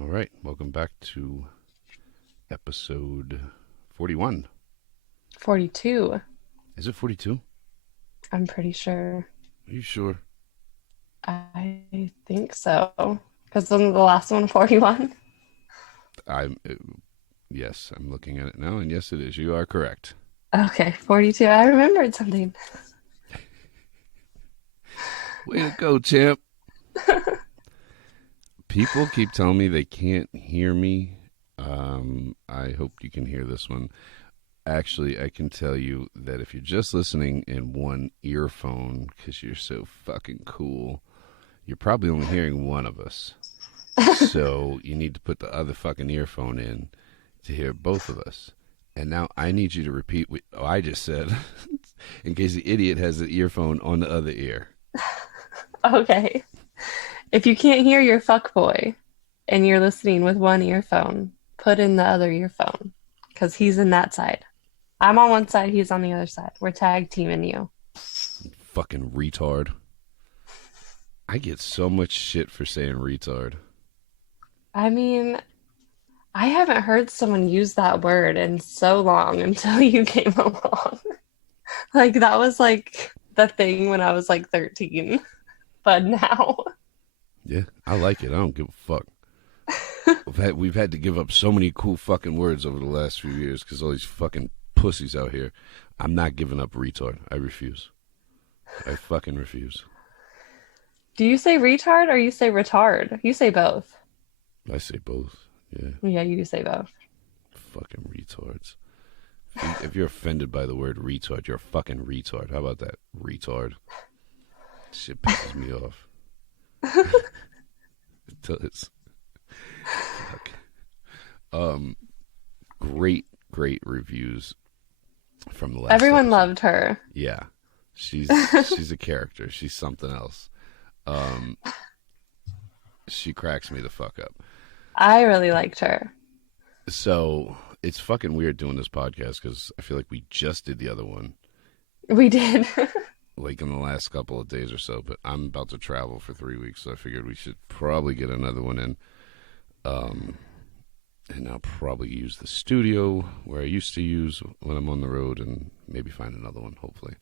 All right, welcome back to episode 41. 42. Is it 42? I'm pretty sure. Are you sure? I think so. Because wasn't the last one 41? I'm yes, I'm looking at it now, and yes, it is. You are correct. Okay, 42. I remembered something. Way to go, champ. People keep telling me they can't hear me. I hope you can hear this one. Actually, I can tell you that if you're just listening in one earphone because you're so fucking cool, you're probably only hearing one of us. So you need to put the other fucking earphone in to hear both of us. And now I need you to repeat what I just said in case the idiot has the earphone on the other ear. Okay. If you can't hear your fuckboy and you're listening with one earphone, put in the other earphone because he's in that side. I'm on one side, he's on the other side. We're tag teaming you. Fucking retard. I get so much shit for saying retard. I mean, I haven't heard someone use that word in so long until you came along. Like, that was like the thing when I was like 13. But now, Yeah, I like it. I don't give a fuck. We've had to give up so many cool fucking words over the last few years because all these fucking pussies out here. I'm not giving up retard. I refuse. I fucking refuse. do you say retard or you say retard? You say both. I say both. Yeah, Yeah, you do say both. fucking retards. If you're offended by the word retard, you're a fucking retard. How about that? Retard. Shit pisses me off. It does. Fuck. Great reviews from the last Everyone episode. loved her. Yeah. She's a character. She's something else. She cracks me the fuck up. I really liked her. So it's fucking weird doing this podcast because I feel like we just did the other one We did. like in the last couple of days or so, but I'm about to travel for 3 weeks, so I figured we should probably get another one in. And I'll probably use the studio where I used to use when I'm on the road and maybe find another one, hopefully.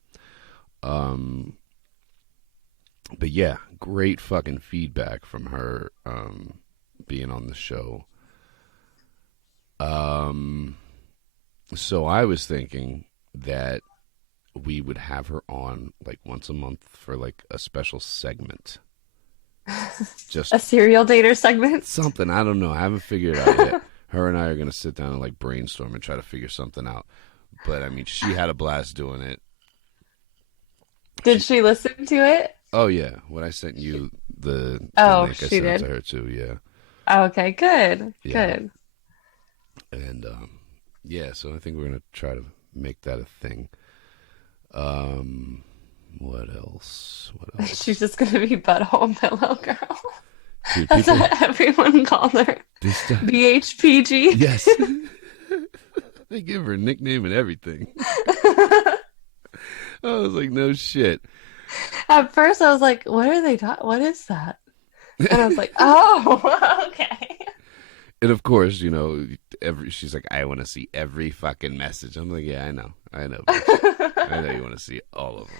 But yeah, great fucking feedback from her being on the show. So I was thinking that we would have her on like once a month for like a special segment. Just A serial dater segment. something. I don't know. I haven't figured it out yet. Her and I are going to sit down and like brainstorm and try to figure something out. But I mean, she had a blast doing it. Did she listen to it? Oh yeah, when I sent you the Oh, link, I she sent it did. to her too. Yeah, Okay, good. yeah, Good. and yeah. So I think we're gonna try to make that a thing. Um, what else? What She's else? just gonna be butthole pillow girl. Dude, That's people. what everyone called her. This time, BHPG. yes, they give her a nickname and everything. I was like, no shit. At first, I was like, "What are they talking? What is that?" And I was like, "Oh, okay." And of course, you know, she's like, I want to see every fucking message. I'm like, yeah, I know, bitch. I know you want to see all of them.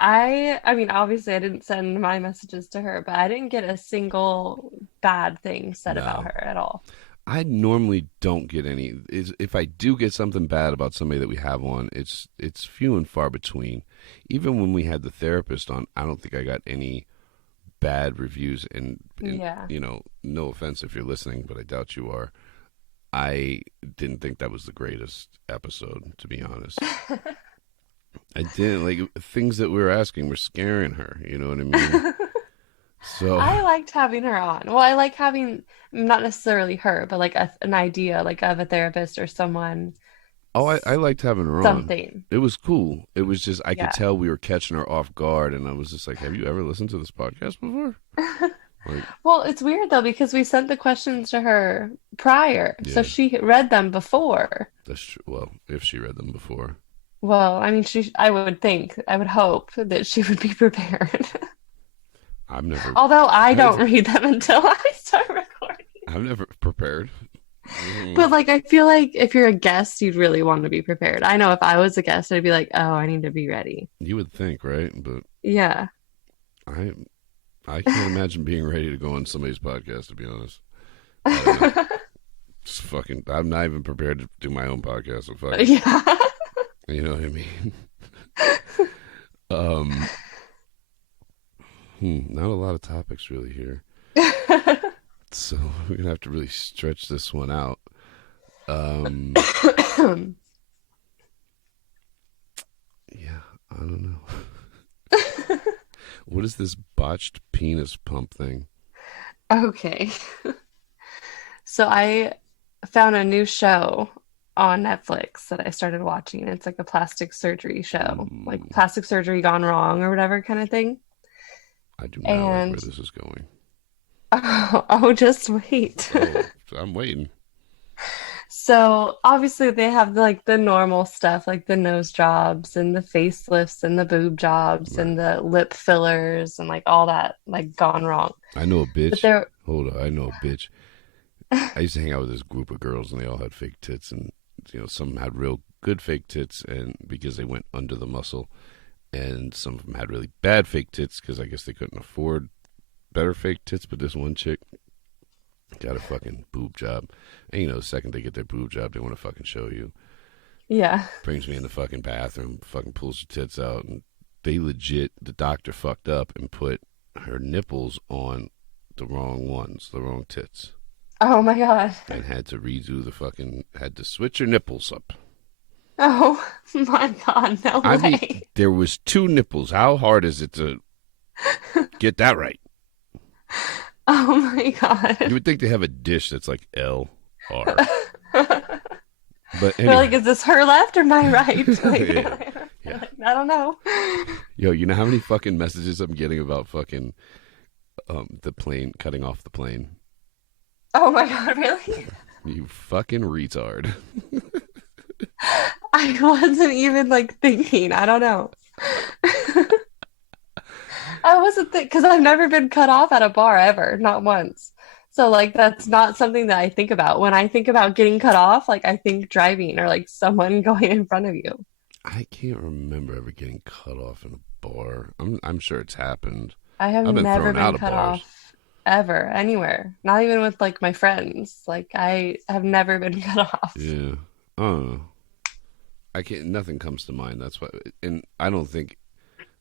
I mean, obviously, I didn't send my messages to her, but I didn't get a single bad thing said about No, her at all. I normally don't get any. If I do get something bad about somebody that we have on, it's few and far between. Even when we had the therapist on, I don't think I got any bad reviews. And Yeah. you know, no offense if you're listening, but I doubt you are. I didn't think that was the greatest episode, to be honest. I didn't like things that we were asking were scaring her. You know what I mean? So, I liked having her on. Well, I like having not necessarily her, but like an idea like of a therapist or someone, oh, I liked having her on. something. It was cool. It was just I could Yeah. tell we were catching her off guard, and I was just like, "Have you ever listened to this podcast before?" Like, Well, it's weird though because we sent the questions to her prior, so yeah, she read them before. that's true. Well, if she read them before, Well, I mean, I would think, I would hope that she would be prepared. I've never, Although I I've, don't read them until I start recording. I've never prepared. But like I feel like if you're a guest, you'd really want to be prepared. I know if I was a guest, I'd be like, "Oh, I need to be ready." You would think, right? But Yeah. I I can't imagine being ready to go on somebody's podcast, to be honest. I don't know. Just fucking, I'm not even prepared to do my own podcast. So fuck it. Yeah. You know what I mean? um, not a lot of topics really here. So we're gonna have to really stretch this one out. Yeah, I don't know. What is this botched penis pump thing? Okay. So I found a new show on Netflix that I started watching. It's like a plastic surgery show, like Ooh, plastic surgery gone wrong or whatever kind of thing. I do not like where And this is going. oh, just wait. Oh, I'm waiting. So obviously they have like the normal stuff, like the nose jobs and the facelifts and the boob jobs Right. and the lip fillers and like all that like gone wrong. I know a But bitch. they're Hold on, I know a bitch. I used to hang out with this group of girls, and they all had fake tits, and some had real good fake tits, and because they went under the muscle, and some of them had really bad fake tits because I guess they couldn't afford better fake tits. But this one chick got a fucking boob job, and the second they get their boob job, they want to fucking show you. yeah. Brings me in the fucking bathroom, fucking pulls her tits out, and the doctor fucked up and put her nipples on the wrong ones, the wrong tits. Oh my God. And had to switch her nipples up. Oh my God, no I mean, way. there was two nipples. How hard is it to get that right? Oh my You God. would think they have a dish that's like LR. But They're like, anyway, is this her left or my right? Like, yeah, yeah. I don't know. Yo, you know how many fucking messages I'm getting about fucking the plane cutting off the plane? Oh my God, really? You fucking retard. I wasn't even like thinking. I don't know. I wasn't because I've never been cut off at a bar ever, not once. So like that's not something that I think about. When I think about getting cut off, like I think driving or like someone going in front of you. I can't remember ever getting cut off in a bar. I'm sure it's happened. I have I've been never thrown out been of cut bars. off ever, anywhere. Not even with like my friends. Like I have never been cut off. Yeah. I don't know. I can't. Nothing comes to mind. That's why, and I don't think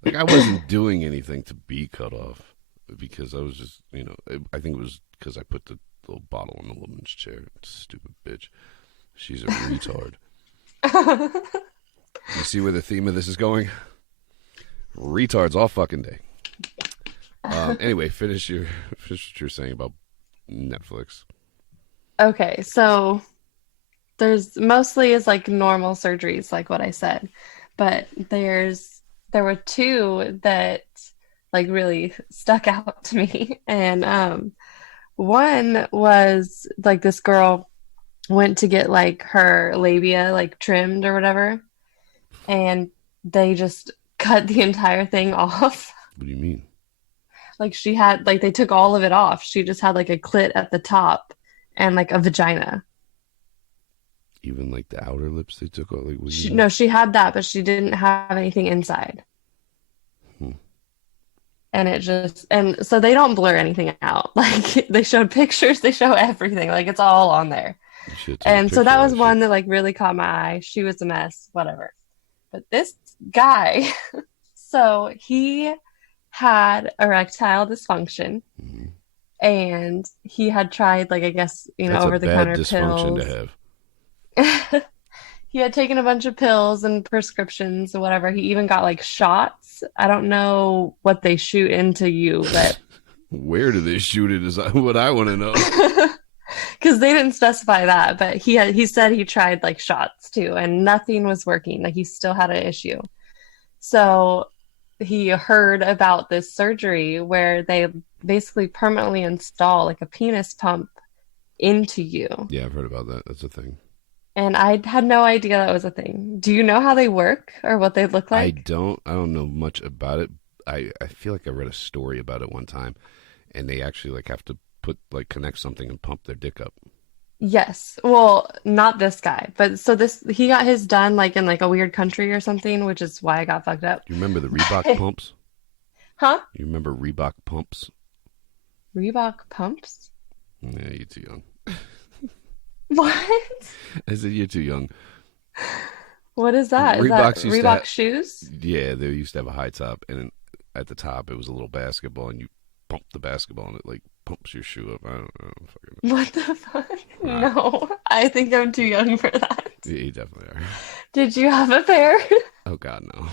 like I wasn't doing anything to be cut off because I was just, I think it was because I put the little bottle in the woman's chair. Stupid bitch. She's a retard. You see where the theme of this is going? Retards all fucking day. Anyway, finish what you're saying about Netflix. Okay, so there's mostly is like normal surgeries, like what I said, but there were two that like really stuck out to me, and one was like this girl went to get like her labia like trimmed or whatever, and they just cut the entire thing off. What do you mean? Like she had like they took all of it off. She just had like a clit at the top and like a vagina. Even like the outer lips they took off? Like, what do you She, mean? no, she had that, but she didn't have anything inside. Hmm. And it just, and so they don't blur anything out. Like they showed pictures, they show everything. Like it's all on there. You should take a And so picture that of was that shit. one that like really caught my eye. She was a mess, whatever. But this guy, so he had erectile dysfunction Hmm. and he had tried like I guess, That's a over the bad counter dysfunction to pills. have. He had taken a bunch of pills and prescriptions and whatever. He even got like shots. I don't know what they shoot into you, but Where do they shoot it is what I want to know. because they didn't specify that, but he said he tried like shots too, and nothing was working. Like he still had an issue. So he heard about this surgery where they basically permanently install like a penis pump into you. Yeah, I've heard about that. That's a thing. And I had no idea that was a thing. Do you know how they work or what they look I like? don't. I don't know much about it. I feel like I read a story about it one time, and they actually like have to connect something and pump their dick up. Yes. Well, not this guy, but so this he got his done like in like a weird country or something, which is why I got fucked up. Do you remember the Reebok pumps? Huh? You remember Reebok pumps? Reebok pumps? Yeah, you're too young. What? I said you're too young. What is that? Is that Reeboks used to Reebok have, shoes? yeah, they used to have a high top, and at the top it was a little basketball, and you pump the basketball, and it like pumps your shoe up. I don't know. Fucking, What the fuck? ah, No, I think I'm too young for that. yeah, you definitely are. Did you have a pair? Oh God, no.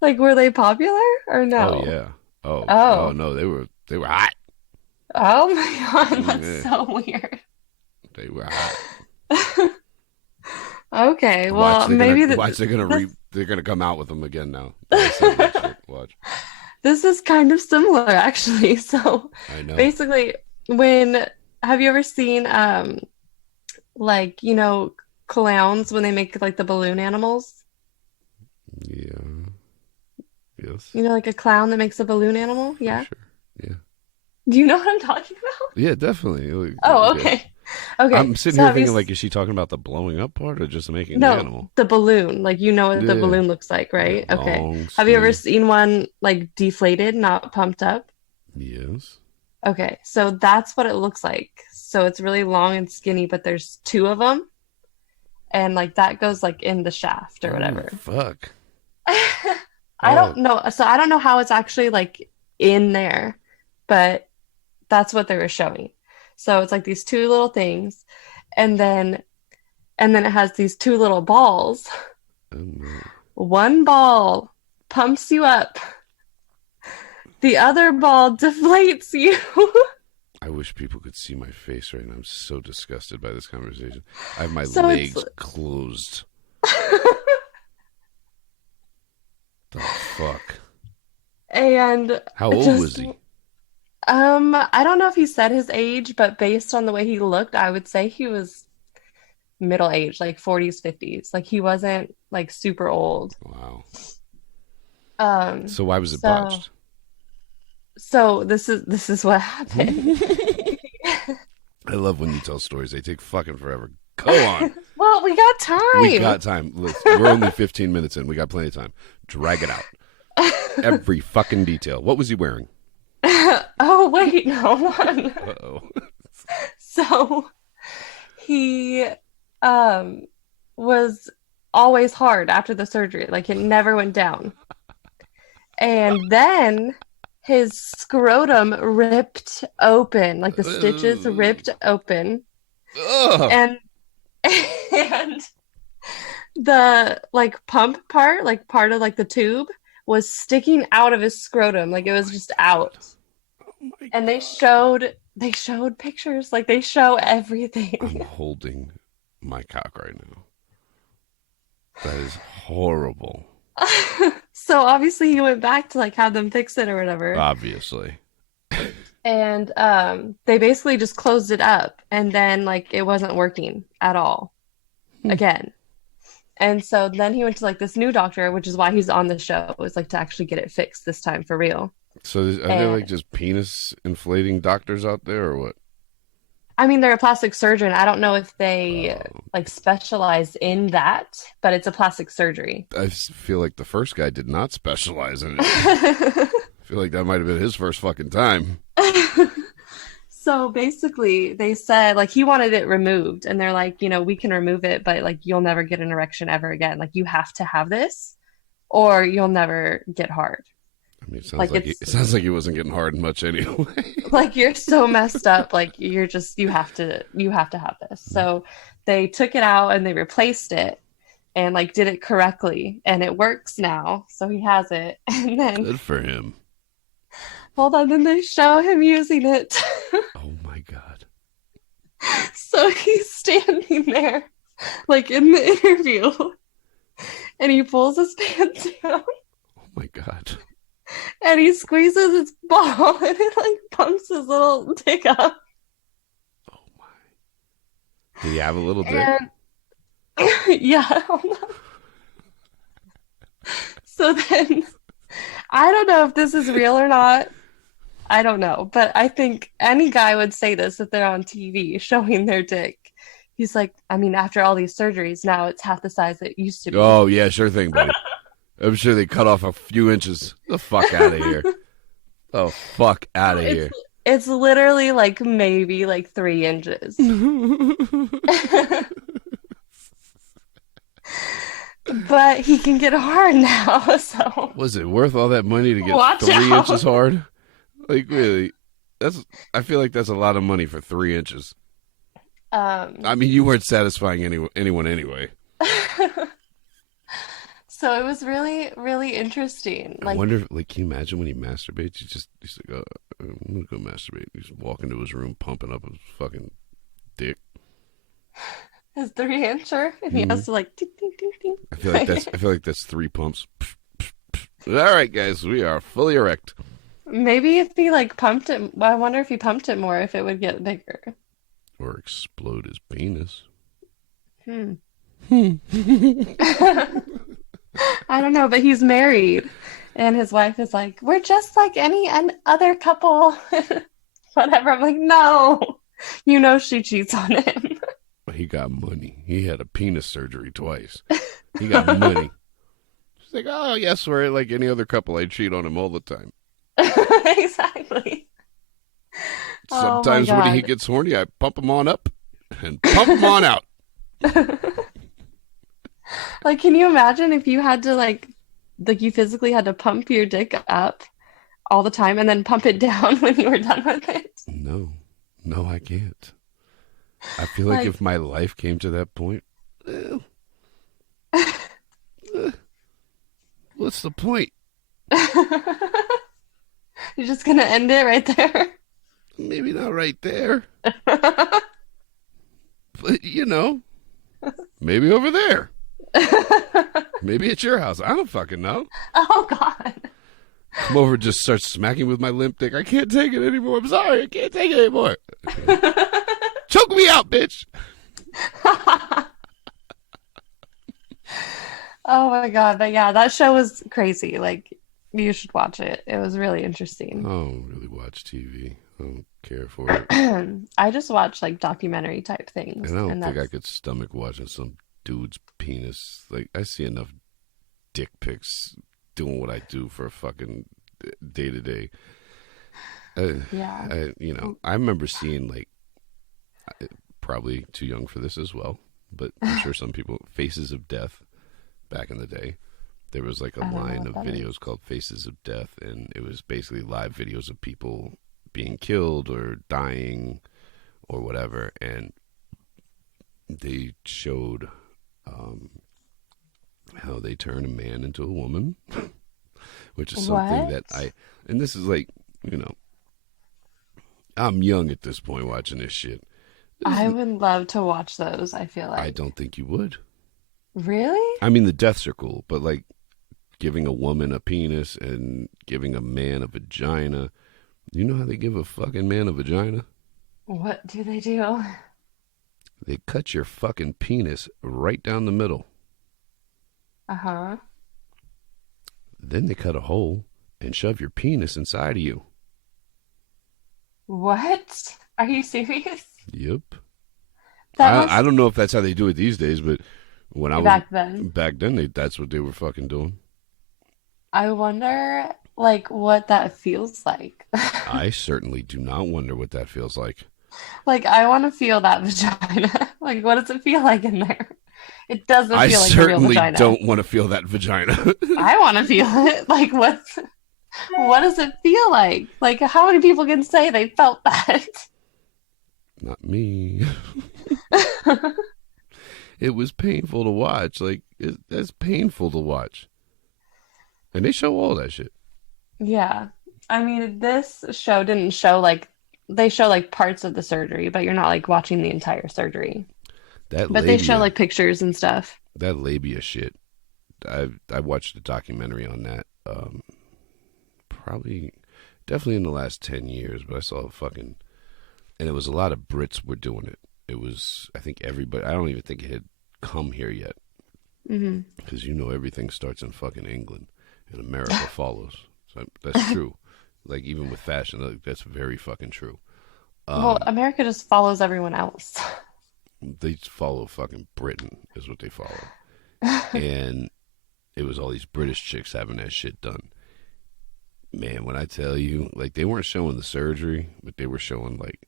Like, were they popular or Oh no? yeah. Oh Oh. no, they were hot. Oh my God, that's Yeah, so weird. they were hot. Okay, well, maybe Watch this they're gonna come out with them again now. They said that shit. Watch. this is kind of similar actually. So I know. basically, when have you ever seen like, clowns when they make like the balloon animals? Yeah. Yes. You know, like a clown that makes a balloon animal? For Yeah. sure. Yeah. Do you know what I'm talking about? Yeah, definitely. Oh, Yes. okay. Okay. I'm sitting So here have you thinking, like, is she talking about the blowing up part or just making the no, animal? the balloon. Like you know what the Yeah. balloon looks like, Yeah. right? Okay. Long, Have you ever skinny. seen one like deflated, not pumped up? Yes. Okay. So that's what it looks like. So it's really long and skinny, but there's two of them, and like that goes like in the shaft or Oh, whatever. fuck. I Oh, don't know. So I don't know how it's actually like in there, but that's what they were showing. So it's like these two little things, and then it has these two little balls. oh no. One ball pumps you up. The other ball deflates you. I wish people could see my face right now. I'm so disgusted by this conversation. I have my So it's legs closed. The fuck? and How old was just he? I don't know if he said his age, but based on the way he looked, I would say he was middle age, like 40s, 50s. Like he wasn't like super old. Wow. Um, So why was it so botched? so this is what happened. I love when you tell stories. They take fucking forever. Go on. Well, we got We time. got time. Listen, we're only 15 minutes in. We got plenty of time. Drag it out. Every fucking detail. What was he wearing? Oh, wait, no, hold on. Uh-oh. So he um was always hard after the surgery. Like it never went down. And then his scrotum ripped open, like the stitches ripped open, Ugh. and and the like pump part, like part of like the tube was sticking out of his scrotum, like it was just out. Oh my And God. they showed pictures, like they show I'm everything. holding my cock right now. That is horrible. So obviously he went back to like have them fix it or whatever. Obviously. And they basically just closed it up and then like it wasn't working at all Hmm. again. And so then he went to like this new doctor, which is why he's on the show, is like to actually get it fixed this time for real. So are there like And just penis inflating doctors out there or what? I mean, they're a plastic surgeon. I don't know if they Oh, like specialize in that, but it's a plastic surgery. I feel like the first guy did not specialize in it. I feel like that might have been his first fucking time. So basically, they said like he wanted it removed, and they're like, we can remove it, but like you'll never get an erection ever again. Like you have to have this, or you'll never get hard. I mean, Like it sounds like he wasn't getting hard much anyway. like you're so messed up. Like you have to have this. So they took it out and they replaced it and like did it correctly, and it works now. So he has it, and then Good for him. hold on, then they show him using it. Oh my God. So he's standing there, like in the interview, and he pulls his pants down Oh my God. and he squeezes his ball and it like pumps his little dick up. Oh my. Did he have a little dick? And yeah, hold on. So then I don't know if this is real or not, I don't know, but I think any guy would say this if they're on TV showing their dick. He's like, I mean, after all these surgeries, now it's half the size it used to be. Oh yeah, sure thing, buddy. I'm sure they cut off a few inches. The fuck out of here. Oh fuck out of It's here. it's literally like maybe like 3 inches. But he can get hard now, so Was it worth all that money to get watch 3 inches out. hard? Like really? That's. I feel like that's a lot of money for 3 inches. Um, I mean, you weren't satisfying anyone anyway. so it was really, really interesting. I Like wonder, like, can you imagine when he masturbates? He's like, I'm gonna go masturbate. He's walking to his room, pumping up his fucking dick. his 3 incher, and he Hmm has to like ding, ding, ding, ding. I feel like that's 3 pumps. All right, guys, we are fully erect. Maybe if he like pumped it, I wonder if he pumped it more, if it would get bigger. Or explode his penis. Hmm. I don't know, but he's married, and his wife is like, "We're just like any other couple." Whatever. I'm like, no, you know she cheats on him. He got money. He had a penis surgery twice. He got money. She's like, oh, yes, we're like any other couple. I cheat on him all the time. Exactly. Oh my Sometimes when he God. gets horny, I pump him on up and pump him on out. Like, can you imagine if you had to like you physically had to pump your dick up all the time and then pump it down when you were done with it? No, no, I can't. I feel like Like, if my life came to that point, eh, eh, what's the point? you're just gonna end it right there. Maybe not right there, but maybe over there. Maybe at your house. I don't fucking know. Oh God. Come over and just start smacking with my limp dick. I can't take it anymore. I'm sorry. I can't take it anymore. Choke me out, bitch. Oh my God. But yeah, that show was crazy. Like, you should watch it. It was really interesting. I don't really watch TV. I don't care for it. I just watch like documentary type things, And I don't and think I that's could stomach watching some dude's penis. Like, I see enough dick pics doing what I do for a fucking day to day. yeah. I remember seeing, like, probably too young for this as well, but I'm sure some people, Faces of Death back in the day. There was like a I don't know line what of that is. videos called Faces of Death, and it was basically live videos of people being killed or dying or whatever. And they showed how they turn a man into a woman, which is something What? that and this is like, you know, I'm young at this point watching this shit. This I is, would love to watch those, I feel I like. don't think you would. Really? I mean, the deaths are cool, but like giving a woman a penis and giving a man a vagina. You know how they give a fucking man a vagina? What do they do? They cut your fucking penis right down the middle. Uh-huh. Then they cut a hole and shove your penis inside of you. What? Are you serious? Yep. That I must don't know if that's how they do it these days, but when I was back then. back then, that's what they were fucking doing. I wonder like what that feels like. I certainly do not wonder what that feels like. Like I want to feel that vagina. Like what does it feel like in there? It doesn't I feel like a real certainly vagina. don't want to feel that vagina. I want to feel it. Like what does it feel like? Like how many people can say they felt that? Not me. It was painful to watch. Like, it's painful to watch. And they show all that shit. Yeah. I mean, this show didn't show like they show like parts of the surgery, but you're not like watching the entire surgery. That But they show labia, like pictures and stuff. that labia shit. I watched a documentary on that. Probably, definitely in the last 10 years. But I saw a fucking, and it was a lot of Brits were doing it. It was, I think everybody. I don't even think it had come here yet, Hmm. because everything starts in fucking England, and America follows. So that's true. Like even with fashion, like, that's very fucking true. Well, Um, America just follows everyone else. they follow fucking Britain is what they follow, and it was all these British chicks having that shit done. Man, when I tell you, like they weren't showing the surgery, but they were showing like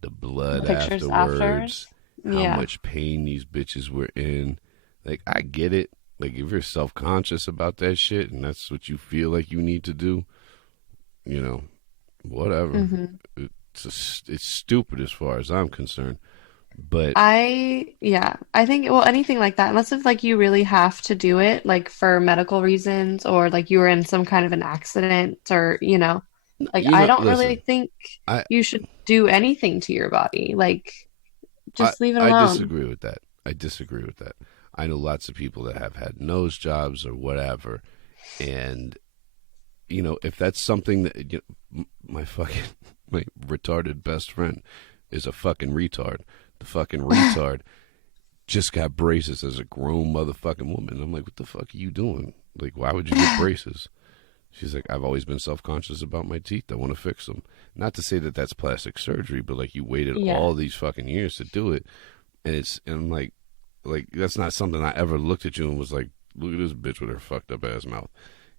the The blood pictures afterwards, afterwards. how Yeah. much pain these bitches were in. Like I get it. Like if you're self conscious about that shit and that's what you feel like you need to do, you know, whatever. hmm It's stupid as far as I'm concerned. But yeah, I think, well, anything like that, unless if like you really have to do it, like for medical reasons or like you were in some kind of an accident or, like you I know, don't really listen, think I you should do anything to your body. Like, I just leave it I alone. disagree with that. I disagree with that. I know lots of people that have had nose jobs or whatever, and if that's something that my fucking my retarded best friend is a fucking retard. The fucking retard just got braces as a grown motherfucking woman. I'm like, what the fuck are you doing? Like, why would you get braces? She's like, I've always been self conscious about my teeth. I want to fix them. Not to say that that's plastic surgery, but like you waited Yeah. all these fucking years to do it, and I'm like that's not something I ever looked at you and was like, look at this bitch with her fucked up ass mouth.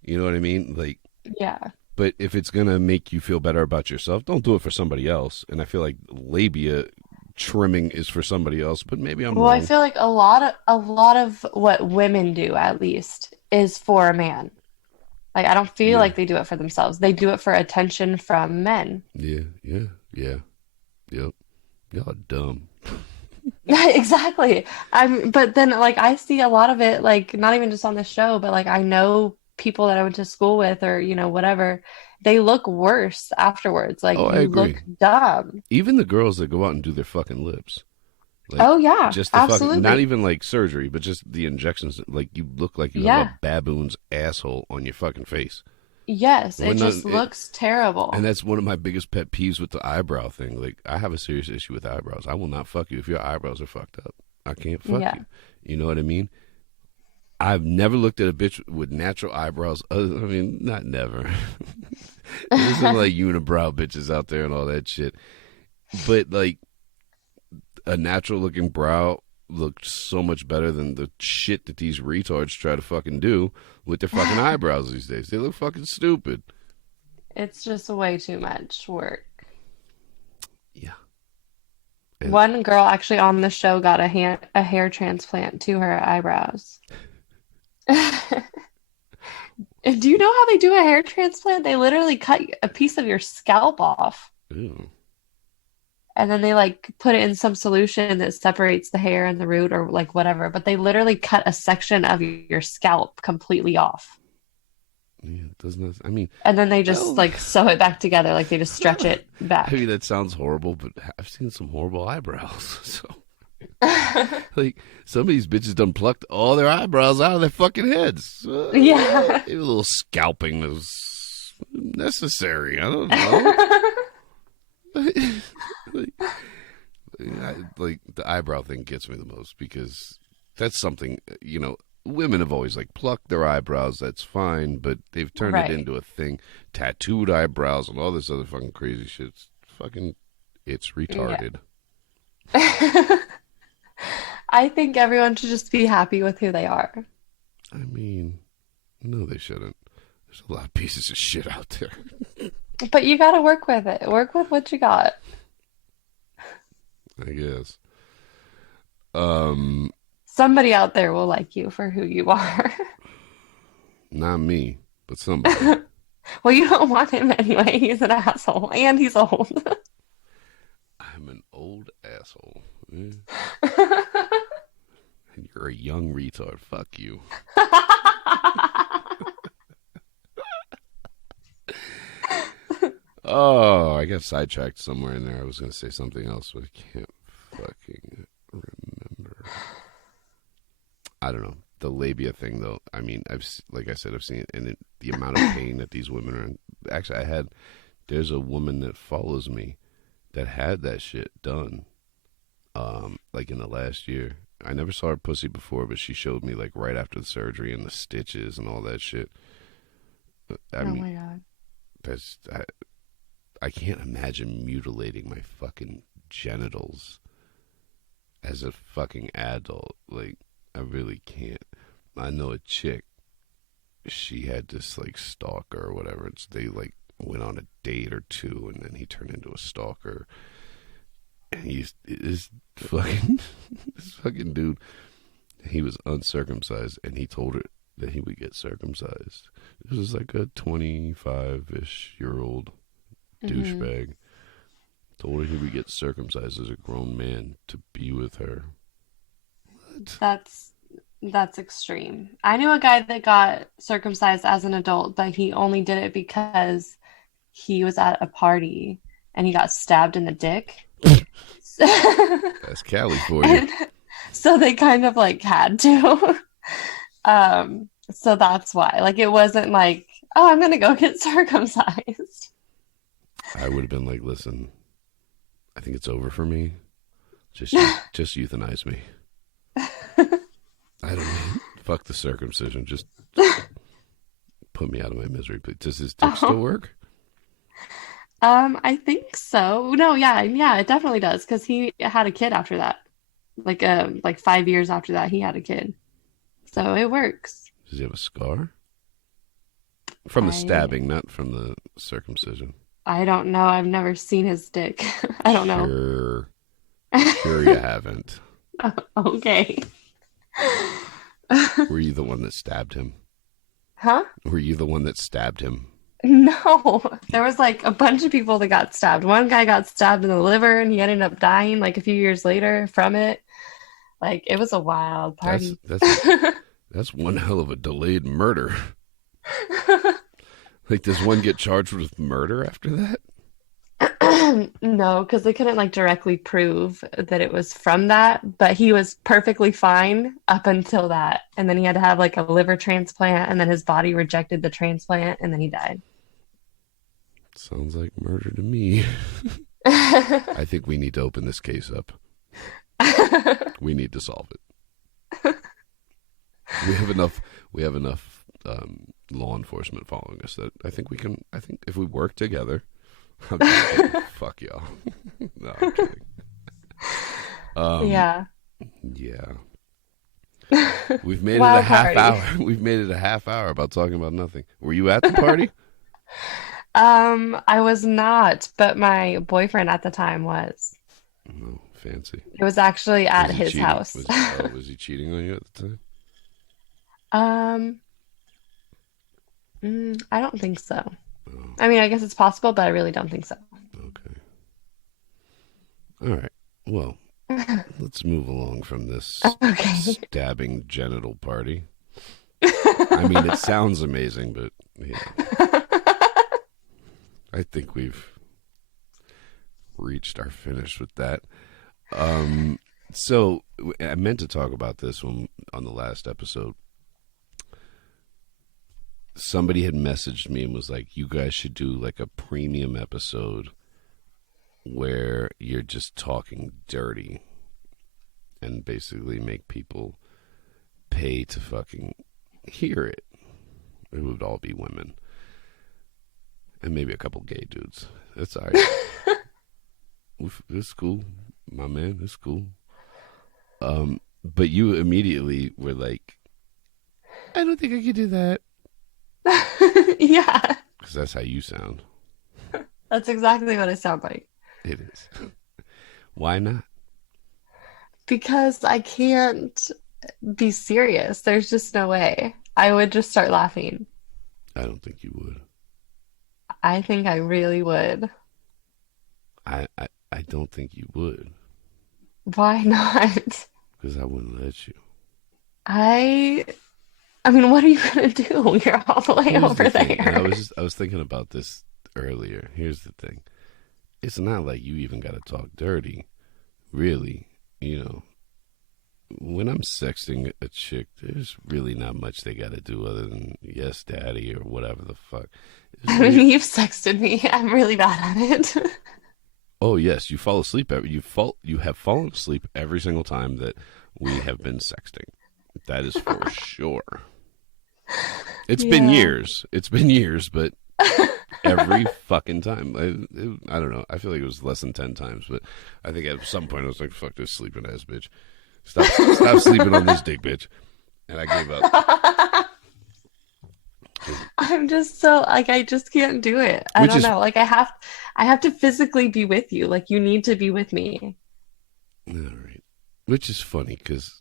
You know what I mean? Like, Yeah. but if it's gonna make you feel better about yourself, don't do it for somebody else. And I feel like labia trimming is for somebody else, but maybe I'm Well, I wrong. feel like a lot of what women do at least is for a man. Like I don't feel Yeah, like they do it for themselves. They do it for attention from men. yeah, yeah, yeah, yep. Y'all are dumb. Exactly. But then like I see a lot of it like not even just on the show, but like I know people that I went to school with or whatever, they look worse afterwards. Like Oh, I you agree. look dumb. Even the girls that go out and do their fucking lips, like Oh yeah, just the fucking, not absolutely. even like surgery, but just the injections. Like you look like you have a Yeah. baboon's asshole on your fucking face. Yes, it When just looks and terrible. that's one of my biggest pet peeves with the eyebrow thing. Like I have a serious issue with eyebrows. I will not fuck you if your eyebrows are fucked up. I can't fuck Yeah. you. You know what I mean? I've never looked at a bitch with natural eyebrows. I mean, not never. There's some like unibrow bitches out there and all that shit. But like a natural looking brow looks so much better than the shit that these retards try to fucking do with their fucking eyebrows these days. They look fucking stupid. It's just way too much work. Yeah. And One girl actually on the show got a hair transplant to her eyebrows. Do you know how they do a hair transplant? They literally cut a piece of your scalp off ew. and then they like put it in some solution that separates the hair and the root or like whatever, but they literally cut a section of your scalp completely off. Yeah, it does not. I mean, And then they just well, like sew it back together, like they just stretch it I mean back. that sounds horrible, but I've seen some horrible eyebrows. So, like, some of these bitches done plucked all their eyebrows out of their fucking heads. Yeah. Maybe a little scalping is necessary. I don't know. like, like the eyebrow thing gets me the most because that's something women have always like plucked their eyebrows. That's fine, but they've turned it Right. into a thing. Tattooed eyebrows and all this other fucking crazy shit. It's Yeah. retarded. I think everyone should just be happy with who they are. I mean, no, they shouldn't. There's a lot of pieces of shit out there. But you got to work with it. Work with what you got. I guess. Um, Somebody out there will like you for who you are. Not me, but somebody. Well, you don't want him anyway. He's an asshole and he's old. I'm an old asshole. Yeah. And you're a young retard. Fuck you. Oh, I got sidetracked somewhere in there. I was going to say something else, but I can't fucking remember. I don't know. The labia thing, though. I mean, like I said, I've seen it, and the amount of pain that these women are in. Actually, there's a woman that follows me that had that shit done, like in the last year. I never saw her pussy before, but she showed me like right after the surgery and the stitches and all that shit. I Oh mean, my God. That's I can't imagine mutilating my fucking genitals as a fucking adult. Like, I really can't. I know a chick. She had this like stalker or whatever. They like went on a date or two, and then he turned into a stalker. And he's this fucking this fucking dude. He was uncircumcised, and he told her that he would get circumcised. This was like a 25-ish-year-old douchebag. Told her he would get circumcised as a grown man to be with her. What? That's extreme. I knew a guy that got circumcised as an adult, but he only did it because he was at a party and he got stabbed in the dick. That's Cali for you. So they kind of like had to. So that's why. Like it wasn't like, oh, I'm gonna go get circumcised. I would have been like, listen, I think it's over for me. Just euthanize me. I don't know. Fuck the circumcision. Just put me out of my misery. But does his dick still work? I think so. No, yeah, it definitely does because he had a kid after that. Like 5 years after that, he had a kid. So it works. Does he have a scar? From the stabbing, not from the circumcision. I don't know. I've never seen his dick. I don't know. Sure you haven't. Okay. Were you the one that stabbed him? Huh? Were you the one that stabbed him? No. There was like a bunch of people that got stabbed. One guy got stabbed in the liver and he ended up dying like a few years later from it. Like it was a wild party. That's one hell of a delayed murder. Like, does one get charged with murder after that? No, because they couldn't like directly prove that it was from that, but he was perfectly fine up until that. And then he had to have like a liver transplant, and then his body rejected the transplant, and then he died. Sounds like murder to me. I think we need to open this case up. We need to solve it. We have enough law enforcement following us that I think if we work together. I'm just kidding. Fuck y'all. No, I'm kidding. Yeah. We've made it a half hour. We've made it a half hour about talking about nothing. Were you at the party? I was not, but my boyfriend at the time was. Oh, fancy. It was actually at his cheating? house. Was he cheating on you at the time? I don't think so. Oh, I mean, I guess it's possible, but I really don't think so. okay. All right. Well, let's move along from this Okay. stabbing genital party. I mean, it sounds amazing, but I think we've reached our finish with that. So I meant to talk about this one on the last episode. Somebody had messaged me and was like, you guys should do like a premium episode where you're just talking dirty and basically make people pay to fucking hear it. It would all be women. And maybe a couple gay dudes. That's all right. It's cool. My man, it's cool. But you immediately were like, I don't think I could do that. Yeah. Because that's how you sound. That's exactly what I sound like. It is. Why not? Because I can't be serious. There's just no way. I would just start laughing. I don't think you would. I think I really would. I don't think you would. Why not? Because I wouldn't let you. I mean, what are you gonna do? You're all the way Here's over the thing, there. and I was thinking about this earlier. Here's the thing. It's not like you even got to talk dirty. Really, when I'm sexting a chick, there's really not much they got to do other than yes, daddy, or whatever the fuck. I mean, you've sexted me. I'm really bad at it. Oh yes, you fall asleep. You have fallen asleep every single time that we have been sexting. That is for sure. It's been years. It's been years, but every fucking time. I don't know. I feel like it was less than 10 times, but I think at some point I was like, "Fuck this sleeping ass bitch, stop sleeping on this dick bitch," and I gave up. I'm just so like I just can't do it. I Which don't is know. Like I have to physically be with you. Like you need to be with me. all right. Which is funny because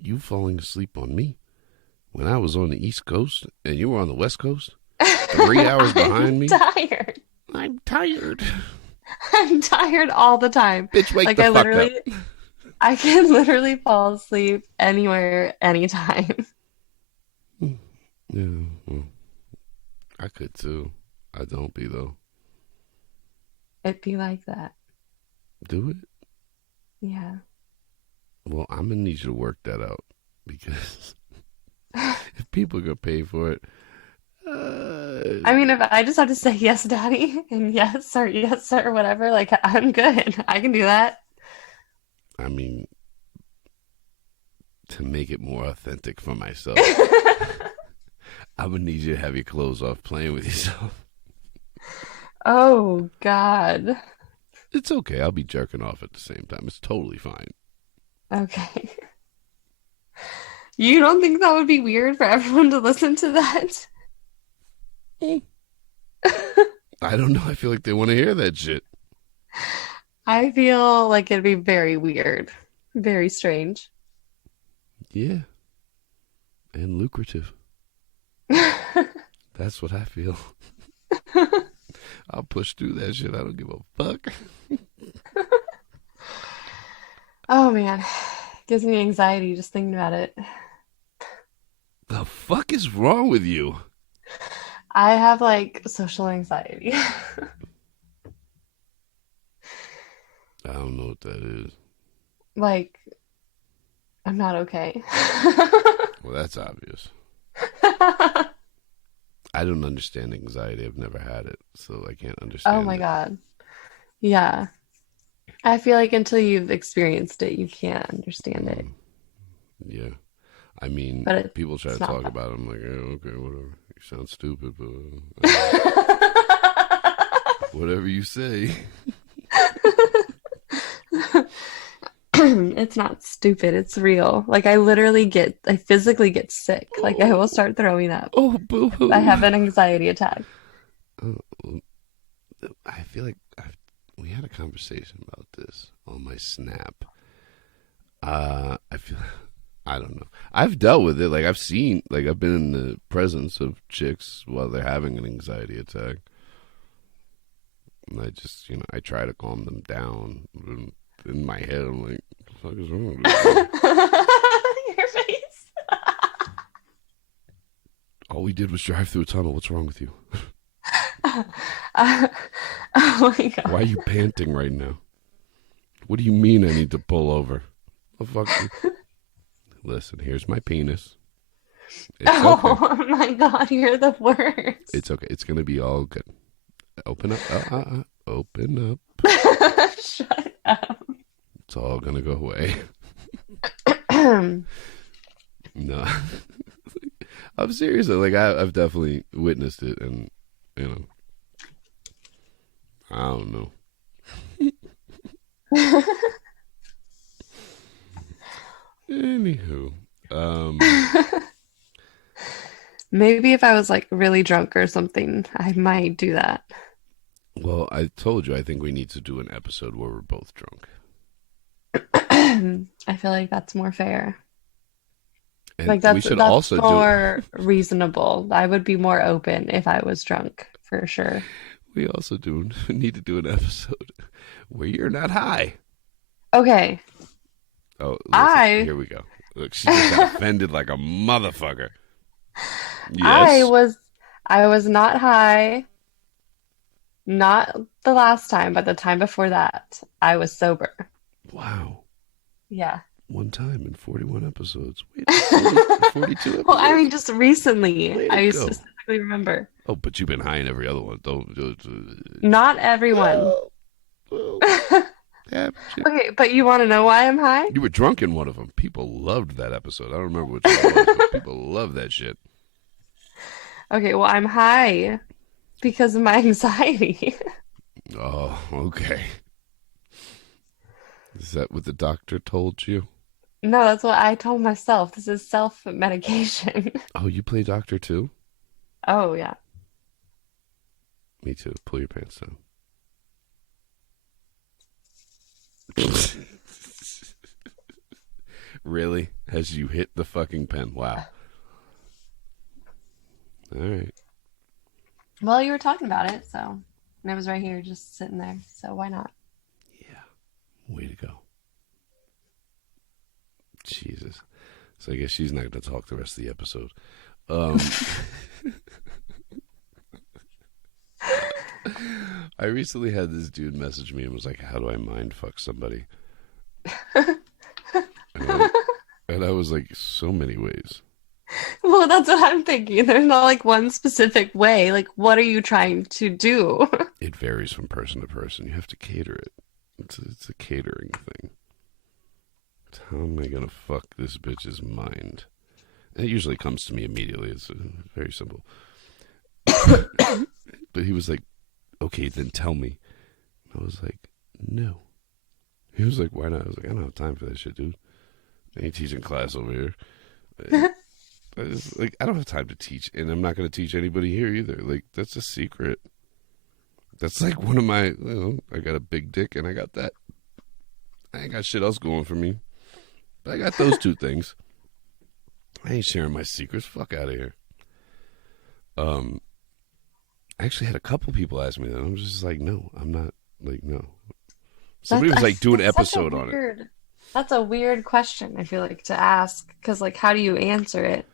you falling asleep on me when I was on the East Coast and you were on the West Coast, 3 hours behind I'm me. tired. I'm tired. I'm tired all the time. Bitch, wake Like the fuck up. I can literally fall asleep anywhere, anytime. Yeah, well, I could too. I don't be though. It'd be like that. Do it? Yeah. Well, I'm gonna need you to work that out because if people are gonna pay for it, I mean, if I just have to say yes, daddy, and yes, sir, whatever, like I'm good. I can do that. I mean, to make it more authentic for myself, I'm gonna need you to have your clothes off, playing with yourself. Oh, God. It's okay. I'll be jerking off at the same time. It's totally fine. Okay. You don't think that would be weird for everyone to listen to that? I don't know. I feel like they want to hear that shit. I feel like it'd be very weird, very strange. Yeah, and lucrative. That's what I feel. I'll push through that shit. I don't give a fuck. Oh man, gives me anxiety just thinking about it. The fuck is wrong with you? I have like social anxiety. I don't know what that is. Like, I'm not okay. Well, that's obvious. I don't understand anxiety. I've never had it, so I can't Oh understand my it. God. Yeah. I feel like until you've experienced it, you can't understand it. Mm, yeah. I mean, But people try to it's not talk fun. about it. I'm like, oh, okay, whatever. You sound stupid, but whatever you say. It's not stupid, it's real. Like I physically get sick. Like I will start throwing up. Oh, boo I hoo. have an anxiety attack. Oh, I feel like we had a conversation about this on my Snap. I feel I don't know. I've dealt with it. Like I've seen, like I've been in the presence of chicks while they're having an anxiety attack, and I just, I try to calm them down. And in my head, I'm like, "What the fuck is wrong with you?" Your face. All we did was drive through a tunnel. What's wrong with you? Uh, oh my Why are God. you panting right now? What do you mean I need to pull over? Oh, fuck you. Listen, here's my penis. It's okay. Oh my God, you're the worst. It's okay. It's gonna be all good. Open up. Open up. Shut up. It's all gonna go away. No, I'm serious. Like I've definitely witnessed it, and you know, I don't know. Anywho, Maybe if I was like really drunk or something, I might do that. well, I told you I think we need to do an episode where we're both drunk, I feel like that's more fair. and Like we should that's also do. more reasonable. I would be more open if I was drunk, for sure. We also do need to do an episode where you're not high. Okay. Oh, listen, I here we go. Look, she just got offended like a motherfucker. I Yes. was I was not high, not the last time, but the time before that. I was sober. Wow. Yeah. One time in 41 episodes. Wait, 42 Well, I mean, episodes? just recently, Way to I go. specifically remember. Oh, but you've been high in every other one. Don't. Not everyone. Well, well, yeah, Okay, but you want to know why I'm high? you were drunk in one of them. People loved that episode. I don't remember which one it was, but people love that shit. Okay, well, I'm high because of my anxiety. Oh, okay. Is that what the doctor told you? No, that's what I told myself. This is self-medication. Oh, you play doctor too? Oh, yeah. Me too. Pull your pants down. Really? Has you hit the fucking pen? Wow. All right. Well, you were talking about it, so and it was right here just sitting there. So why not? Yeah. Way to go. Jesus. So I guess she's not going to talk the rest of the episode. Um, I recently had this dude message me and was like, "How do I mind fuck somebody?" And I was like, "So many ways." Well, that's what I'm thinking. There's not like one specific way. Like, what are you trying to do? It varies from person to person. You have to cater it. It's a catering thing. How am I going to fuck this bitch's mind? And it usually comes to me immediately. It's very simple. But he was like, "Okay, then tell me." I was like, "No." He was like, "Why not?" I was like, "I don't have time for that shit, dude. I ain't teaching class over here. I don't have time to teach, and I'm not going to teach anybody here either. Like, that's a secret. That's like one of my, I got a big dick, and I got that. I ain't got shit else going for me. But I got those two things. I ain't sharing my secrets. Fuck out of here." I actually had a couple people ask me that. I'm just like, no, I'm not. Like, no. Somebody was like doing an That's such a episode on it. weird. That's a weird question, I feel like, to ask, because like, how do you answer it?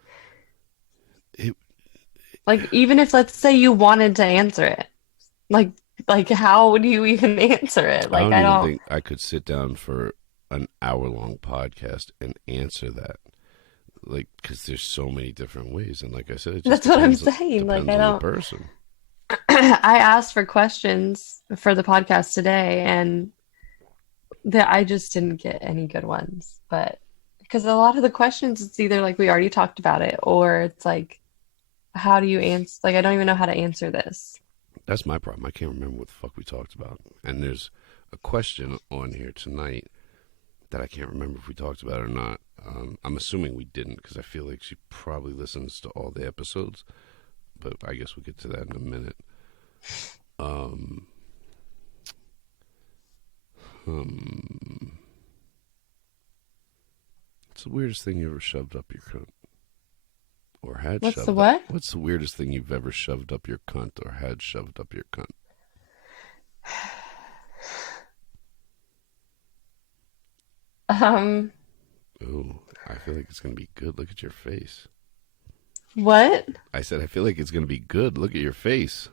It Like, even if let's say you wanted to answer it, like, how do you even answer it? I Like, don't I even don't. think I could sit down for an hour-long podcast and answer that. Like, because there's so many different ways, and like I said, it just That's what I'm depends saying. Like, depends I on the don't. person. I asked for questions for the podcast today, and that I just didn't get any good ones. But because a lot of the questions, it's either like we already talked about it, or it's like, how do you answer? Like, I don't even know how to answer this. That's my problem. I can't remember what the fuck we talked about. And there's a question on here tonight that I can't remember if we talked about it or not. I'm assuming we didn't because I feel like she probably listens to all the episodes. But I guess we'll get to that in a minute. What's the weirdest thing you ever shoved up your cunt? Or had What's the shoved up? what? What's the weirdest thing you've ever shoved up your cunt or had shoved up your cunt? Um, Oh, I feel like it's going to be good. Look at your face. what? I said, I feel like it's going to be good. Look at your face.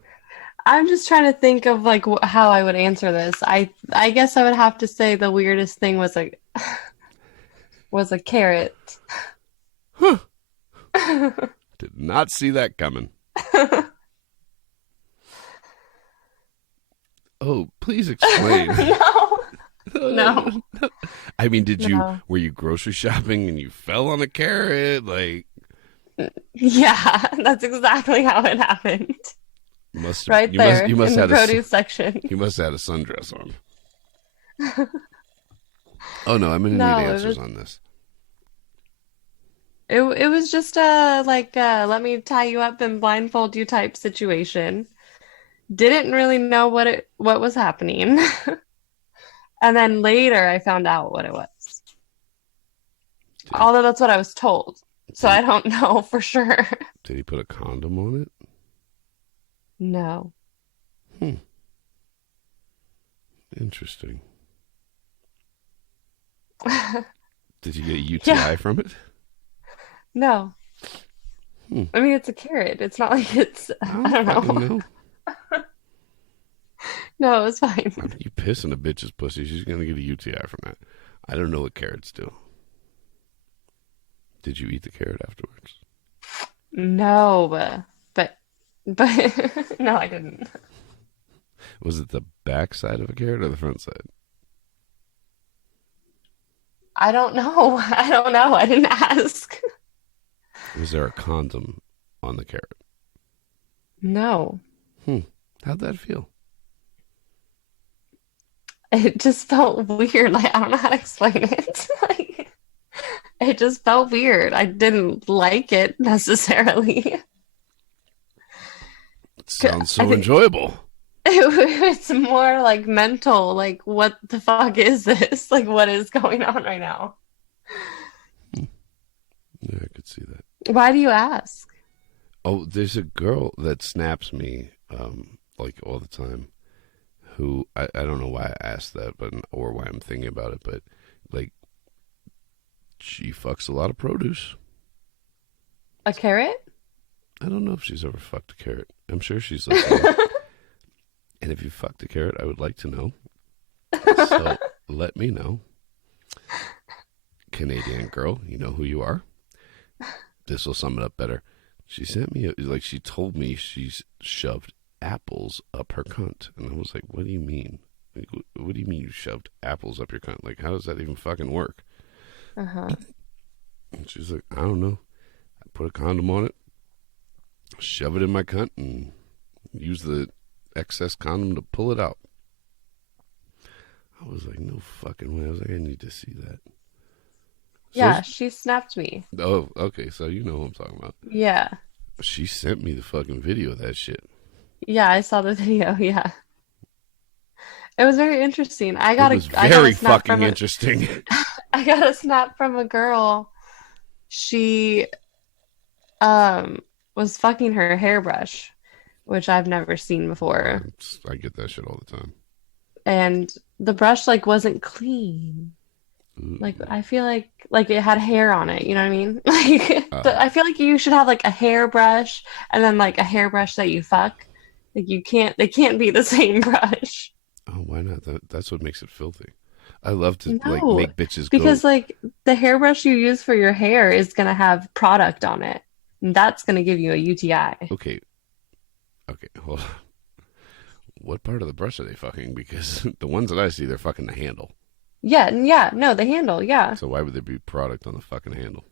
I'm just trying to think of like how I would answer this. I guess I would have to say the weirdest thing was a carrot. Huh. Did not see that coming. Oh, please explain. No, no, I mean, no. were you grocery shopping and you fell on a carrot? Like, Yeah, that's exactly how it happened. must have, Right there you must in the have produce section. you must have had a sundress on. Oh no, I'm gonna need No, answers on this. it was just let me tie you up and blindfold you type situation. Didn't really know what was happening. And then later I found out what it was. Did he, Although that's what I was told. So did he, I don't know for sure. did he put a condom on it? No. Hmm. Interesting. Did you get a UTI Yeah, from it? no. Hmm. I mean, it's a carrot. It's not like it's, I I don't don't fucking know. know. No, it was fine. I mean, you piss in a bitch's pussy, she's gonna get a UTI from that. I don't know what carrots do. Did you eat the carrot afterwards? No, but no, I didn't. Was it the back side of a carrot or the front side? I don't know. I don't know. I didn't ask. Was there a condom on the carrot? No. Hmm. How'd that feel? It just felt weird. Like, I don't know how to explain it. Like, it just felt weird. I didn't like it necessarily. It sounds I so think enjoyable. it's more like mental. Like, what the fuck is this? Like, what is going on right now? Hmm. Yeah, I could see that. Why do you ask? Oh, there's a girl that snaps me like all the time. Who I don't know why I asked that, but or why I'm thinking about it, but like she fucks a lot of produce. A carrot? I don't know if she's ever fucked a carrot. I'm sure she's listening. And if you fucked a carrot, I would like to know. So let me know. Canadian girl, you know who you are. This will sum it up better. She sent me, like, she told me she's shoved apples up her cunt. And I was like, what do you mean? Like, what do you mean you shoved apples up your cunt? Like, how does that even fucking work? Uh-huh. And she's like, I don't know. I put a condom on it, shove it in my cunt, and use the excess condom to pull it out. I was like, no fucking way. I was like, I need to see that. So, Yeah, she snapped me. oh, okay. So you know who I'm talking about. Yeah. She sent me the fucking video of that shit. Yeah, I saw the video. Yeah. It was very interesting. It was I got a very snap fucking from a interesting. I got a snap from a girl. She was fucking her hairbrush, which I've never seen before. I get that shit all the time. And the brush like wasn't clean. Like Ooh. I feel like it had hair on it, you know what I mean? Like Uh, I feel like you should have like a hairbrush and then like a hairbrush that you fuck. Like they can't be the same brush. oh, why not? That's what makes it filthy. I love to like No, make bitches go. because like the hairbrush you use for your hair is gonna have product on it. And that's gonna give you a UTI. Okay, okay, hold on. What part of the brush are they fucking? Because the ones that I see, they're fucking the handle. Yeah, no, the handle, yeah. So why would there be product on the fucking handle?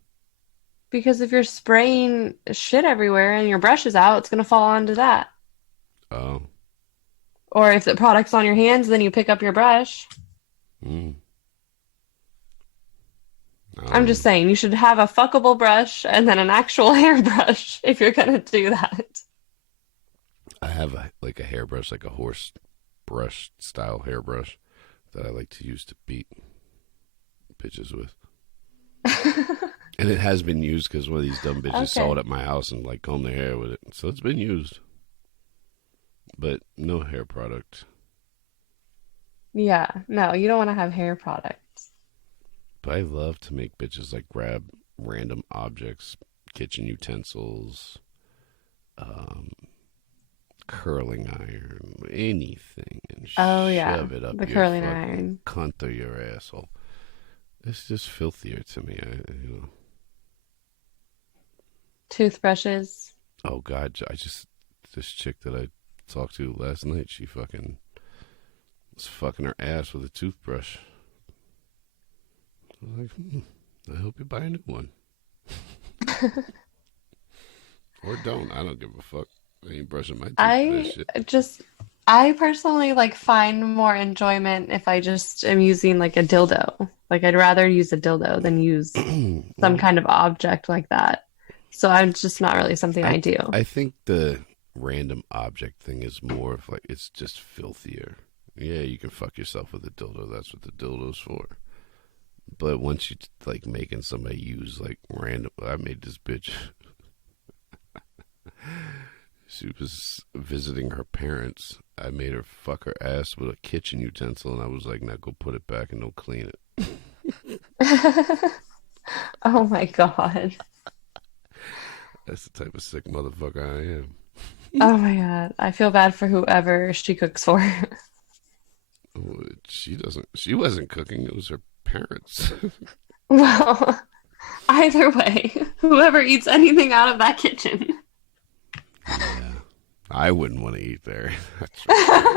Because if you're spraying shit everywhere and your brush is out, it's gonna fall onto that. Oh, Or if the product's on your hands, then you pick up your brush. mm, I I'm don't just know. saying you should have a fuckable brush and then an actual hairbrush if you're gonna do that. I have like a hairbrush, like a horse brush style hairbrush that I like to use to beat bitches with. And it has been used because one of these dumb bitches saw it Okay. at my house and like combed their hair with it. So it's been used, but no hair product. Yeah, no, you don't want to have hair products. But I love to make bitches like grab random objects, kitchen utensils, um, curling iron, anything, and Oh yeah, shove it up the your curling fucking iron. cunt or your asshole. It's just filthier to me. Toothbrushes. Oh God, I just this chick that I talked to last night. She fucking was fucking her ass with a toothbrush. I was like, I hope you buy a new one. Or don't. I don't give a fuck. I ain't brushing my teeth with that I shit. just, I personally like find more enjoyment if I just am using like a dildo. Like I'd rather use a dildo than use some Well, kind of object like that. So I'm just not really something I I do. I think the random object thing is more of like it's just filthier. Yeah, you can fuck yourself with a dildo. That's what the dildo's for. But once you like making somebody use like random, I made this bitch. She was visiting her parents. I made her fuck her ass with a kitchen utensil, and I was like, "Now go put it back and don't clean it." Oh my God. That's the type of sick motherfucker I am. Oh my God. I feel bad for whoever she cooks for. Oh, she doesn't. She wasn't cooking. It was her parents. Well, either way, whoever eats anything out of that kitchen. Yeah, I wouldn't want to eat there. That's for sure.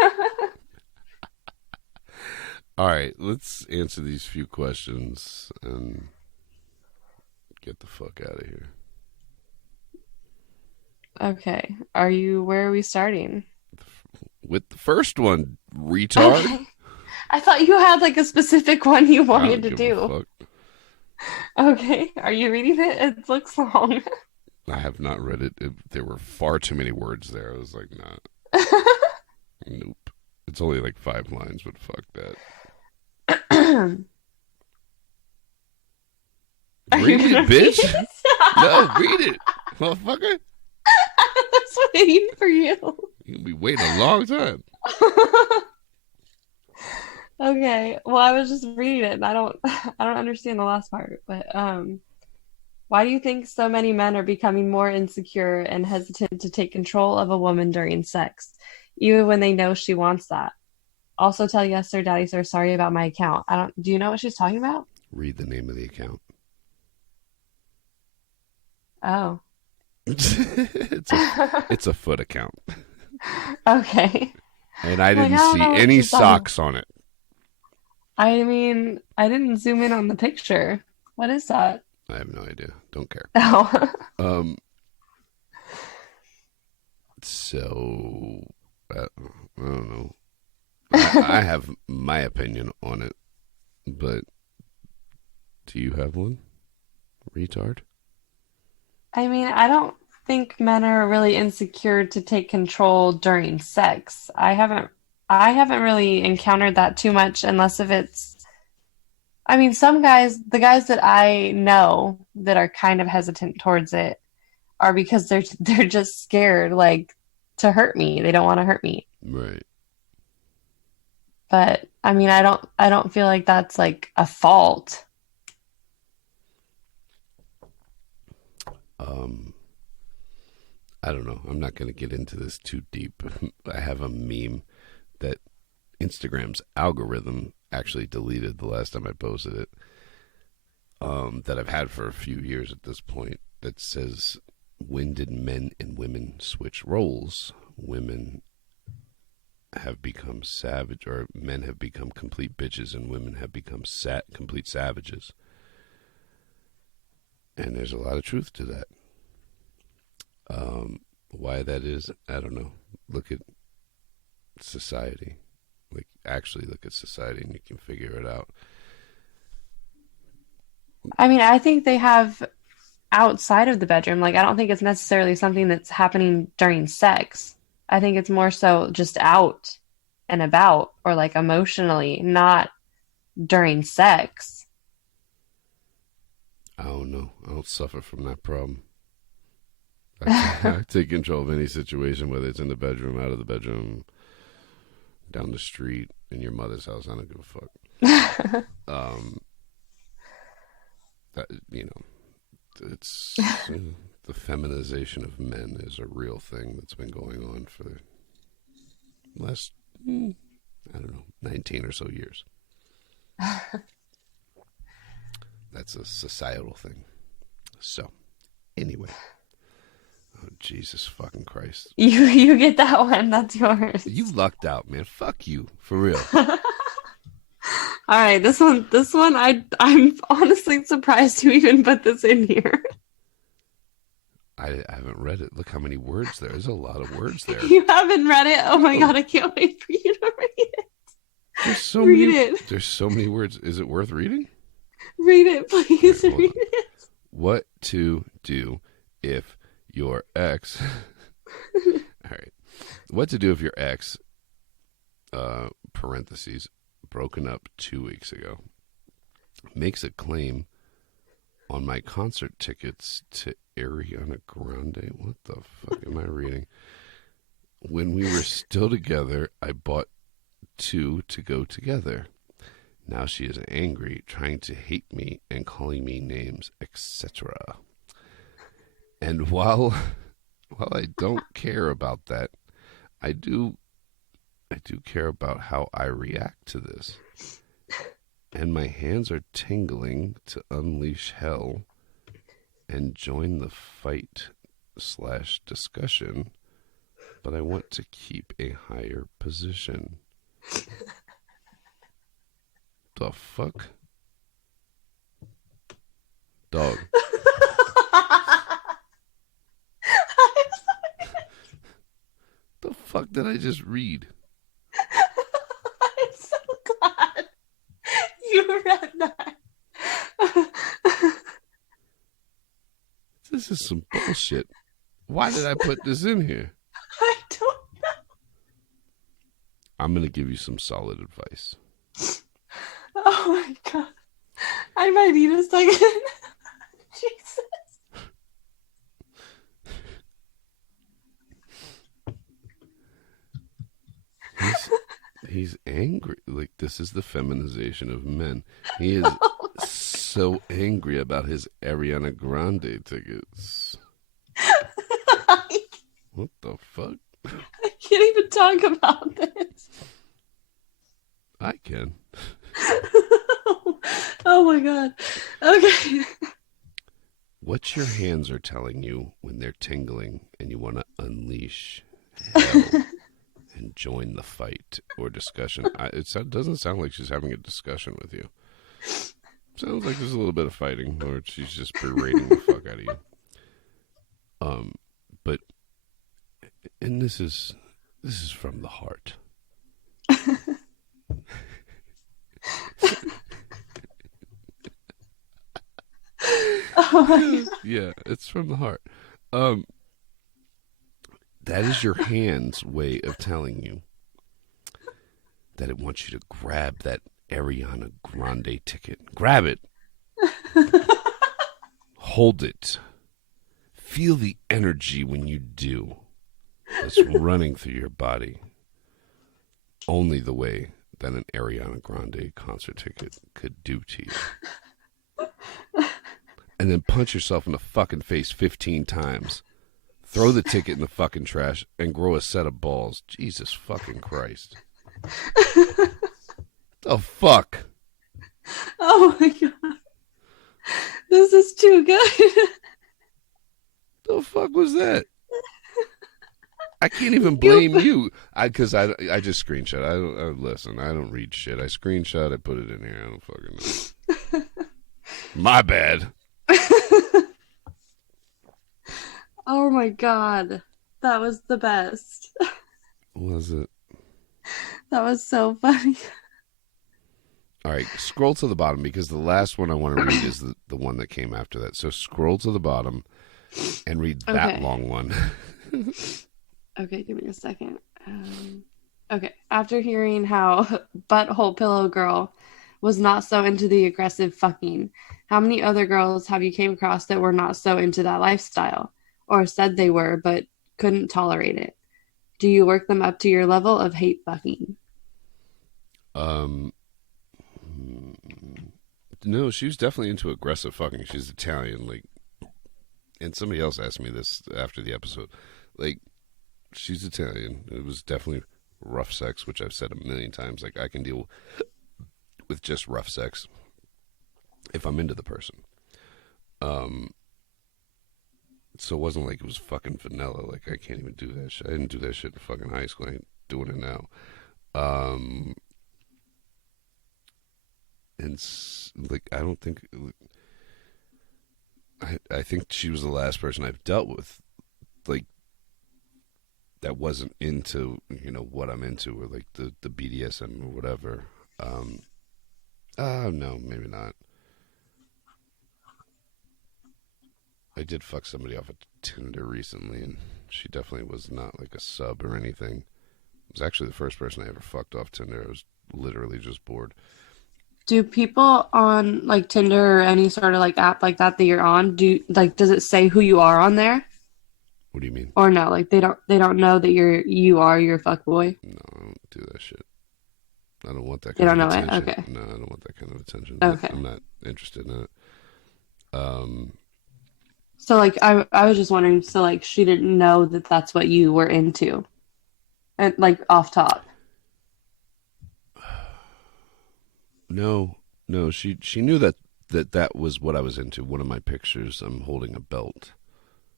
All right, let's answer these few questions and get the fuck out of here. Okay. Where are we starting? with the first one, retard. Okay. I thought you had like a specific one you I wanted don't to give a do. fuck. Okay. Are you reading it? It looks long. I have not read it. There were far too many words there. I was like, nah, nope. It's only like 5 lines, but fuck that. Are you Read gonna it, read bitch. it? No, read it, motherfucker. I was waiting for you. You'll be waiting a long time. Okay. Well, I was just reading it and I don't understand the last part, but why do you think so many men are becoming more insecure and hesitant to take control of a woman during sex, even when they know she wants that? Also tell yes sir, daddy sir, sorry about my account. I don't do you know what she's talking about? Read the name of the account. Oh. It's a foot account, Okay. and I Like, I didn't don't see know what any she's talking about. socks on it. I mean, I didn't zoom in on the picture. What is that? I have no idea. Don't care. Oh. Um. So I don't know. I have my opinion on it, but do you have one, retard? I mean, I don't think men are really insecure to take control during sex. I haven't really encountered that too much unless if it's I mean, some guys, the guys that I know that are kind of hesitant towards it are because they're just scared like to hurt me. They don't want to hurt me. Right. But I mean, I don't feel like that's like a fault. Um. I don't know. I'm not going to get into this too deep. I have a meme that Instagram's algorithm actually deleted the last time I posted it. That I've had for a few years at this point. That says, "When did men and women switch roles? Women have become savage, or men have become complete bitches, and women have become complete savages." And there's a lot of truth to that. Why that is, I don't know. Look at society. Like, actually look at society and you can figure it out. I mean, I think they have outside of the bedroom. Like, I don't think it's necessarily something that's happening during sex. I think it's more so just out and about or like emotionally, not during sex. I don't know. I don't suffer from that problem. I take control of any situation, whether it's in the bedroom, out of the bedroom, down the street, in your mother's house. I don't give a fuck. That, it's the feminization of men is a real thing that's been going on for the last, I don't know, 19 or so years. That's a societal thing. So, anyway. Oh, Jesus fucking Christ. You get that one. That's yours. You lucked out, man. Fuck you. For real. All right, this one I'm honestly surprised you even put this in here. I haven't read it. Look how many words there. There's a lot of words there. You haven't read it? Oh my God, I can't wait for you to read it. There's so Read many. it. There's so many words. Is it worth reading? Read it, please. All right, Read it. What to do if your ex? All right. What to do if your ex, parentheses, broken up 2 weeks ago, makes a claim on my concert tickets to Ariana Grande? What the fuck am I reading? When we were still together, I bought 2 to go together. Now she is angry, trying to hate me and calling me names, etc. And while I don't care about that, I do care about how I react to this. And my hands are tingling to unleash hell and join the fight / discussion, but I want to keep a higher position. The fuck? Dog. The fuck did I just read? I'm so glad you read that. This is some bullshit. Why did I put this in here? I don't. I'm going to give you some solid advice. Oh my god. I might need a second. Jesus. He's angry. Like, this is the feminization of men. He is so angry about his Ariana Grande tickets. What the fuck? I can't even talk about this. I can. Oh my god. Okay. What your hands are telling you when they're tingling and you want to unleash hell and join the fight or discussion. It doesn't sound like she's having a discussion with you. Sounds like there's a little bit of fighting, or she's just berating the fuck out of you. But and this is from the heart. Oh my god. Yeah, it's from the heart. That is your hand's way of telling you that it wants you to grab that Ariana Grande ticket. Grab it. Hold it. Feel the energy when you do. That's running through your body. Only the way that an Ariana Grande concert ticket could do to you. And then punch yourself in the fucking face 15 times. Throw the ticket in the fucking trash and grow a set of balls. Jesus fucking Christ. The fuck? Oh my god. This is too good. The fuck was that? I can't even blame you. Because I just screenshot. Listen, I don't read shit. I screenshot, I put it in here. I don't fucking know. My bad. Oh my god. That was the best. Was it? That was so funny. All right, scroll to the bottom because the last one I want to read is the one that came after that. So scroll to the bottom and read that long one. Okay, give me a second. Okay, after hearing how Butthole Pillow Girl was not so into the aggressive fucking, how many other girls have you came across that were not so into that lifestyle? Or said they were, but couldn't tolerate it? Do you work them up to your level of hate fucking? No, she was definitely into aggressive fucking. She's Italian, like, and somebody else asked me this after the episode. Like, she's Italian. It was definitely rough sex, which I've said a million times. Like, I can deal with just rough sex if I'm into the person. So it wasn't like it was fucking vanilla. Like, I can't even do that shit. I didn't do that shit in fucking high school. I ain't doing it now. And like, I don't think. I think she was the last person I've dealt with, like, that wasn't into, you know, what I'm into, or like the BDSM or whatever. No, maybe not. I did fuck somebody off of Tinder recently, and she definitely was not like a sub or anything. It was actually the first person I ever fucked off Tinder. I was literally just bored. Do people on like Tinder or any sort of like app like that you're on, does it say who you are on there? What do you mean? Or no, like they don't know that you are your fuckboy? No, I don't do that shit. I don't want that They kind don't of know attention. it? Okay. No, I don't want that kind of attention. Okay. I'm not interested in it. So like I was just wondering, so like she didn't know that that's what you were into, and like off top. No, she knew that was what I was into. One of my pictures, I'm holding a belt.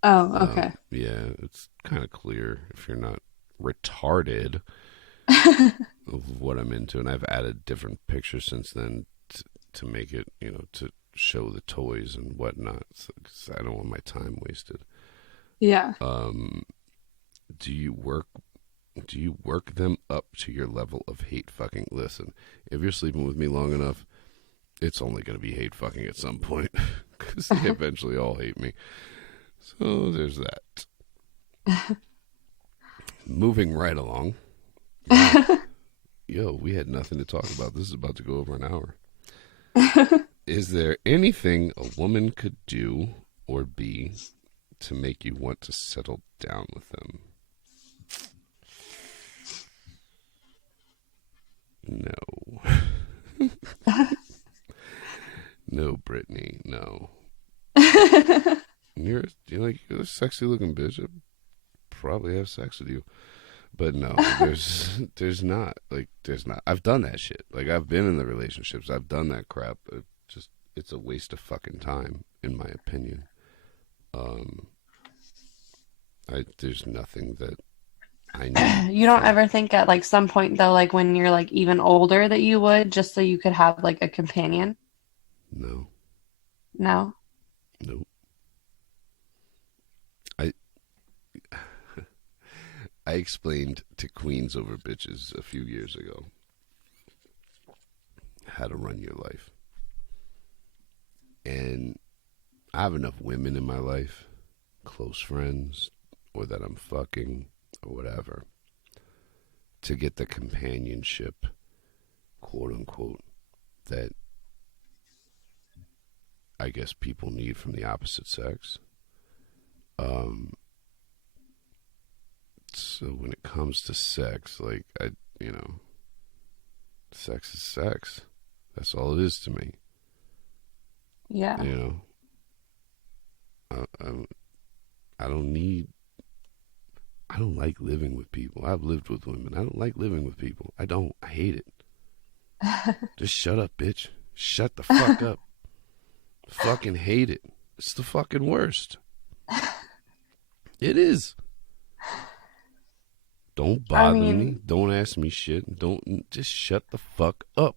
Oh, okay. Yeah, it's kind of clear if you're not retarded of what I'm into, and I've added different pictures since then to make it, you know, to show the toys and whatnot. So, 'cause I don't want my time wasted. Yeah. Do you work Do you work them up to your level of hate fucking? Listen, if you're sleeping with me long enough, it's only going to be hate fucking at some point because they eventually all hate me. So there's that. Moving right along. Wow. Yo, we had nothing to talk about. This is about to go over an hour. Is there anything a woman could do or be to make you want to settle down with them? No. No, Brittany, no. You're a sexy looking bitch. I'd probably have sex with you. But no, there's not. I've done that shit. Like, I've been in the relationships. I've done that crap. It's a waste of fucking time, in my opinion. There's nothing that I need. You don't ever think at like some point though, like when you're like even older, that you would just so you could have like a companion? No. No. Nope. I I explained to queens over bitches a few years ago how to run your life. And I have enough women in my life, close friends, or that I'm fucking, or whatever, to get the companionship, quote unquote, that I guess people need from the opposite sex. So when it comes to sex, like, sex is sex. That's all it is to me. Yeah. I don't like living with people. I've lived with women. I don't like living with people. I hate it. Just shut up, bitch. Shut the fuck up. Fucking hate it. It's the fucking worst. It is. Don't bother me. Don't ask me shit. Just shut the fuck up.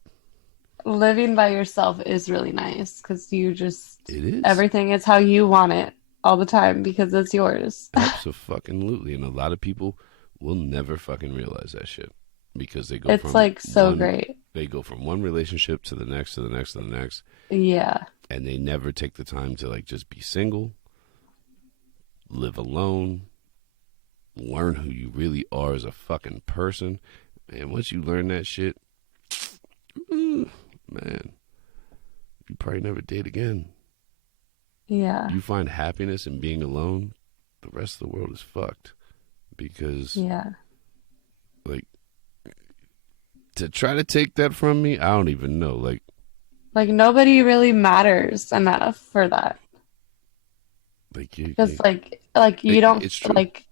Living by yourself is really nice because you just, it is. Everything is how you want it all the time because it's yours. Absolutely. And a lot of people will never fucking realize that shit because they go it's like so great. They go from one relationship to the next, to the next, to the next. Yeah. And they never take the time to like just be single, live alone, learn who you really are as a fucking person. And once you learn that shit, man, you probably never date again. Yeah. You find happiness in being alone, the rest of the world is fucked. Because, like, to try to take that from me, I don't even know. Like nobody really matters enough for that. Because you don't, it's true. like,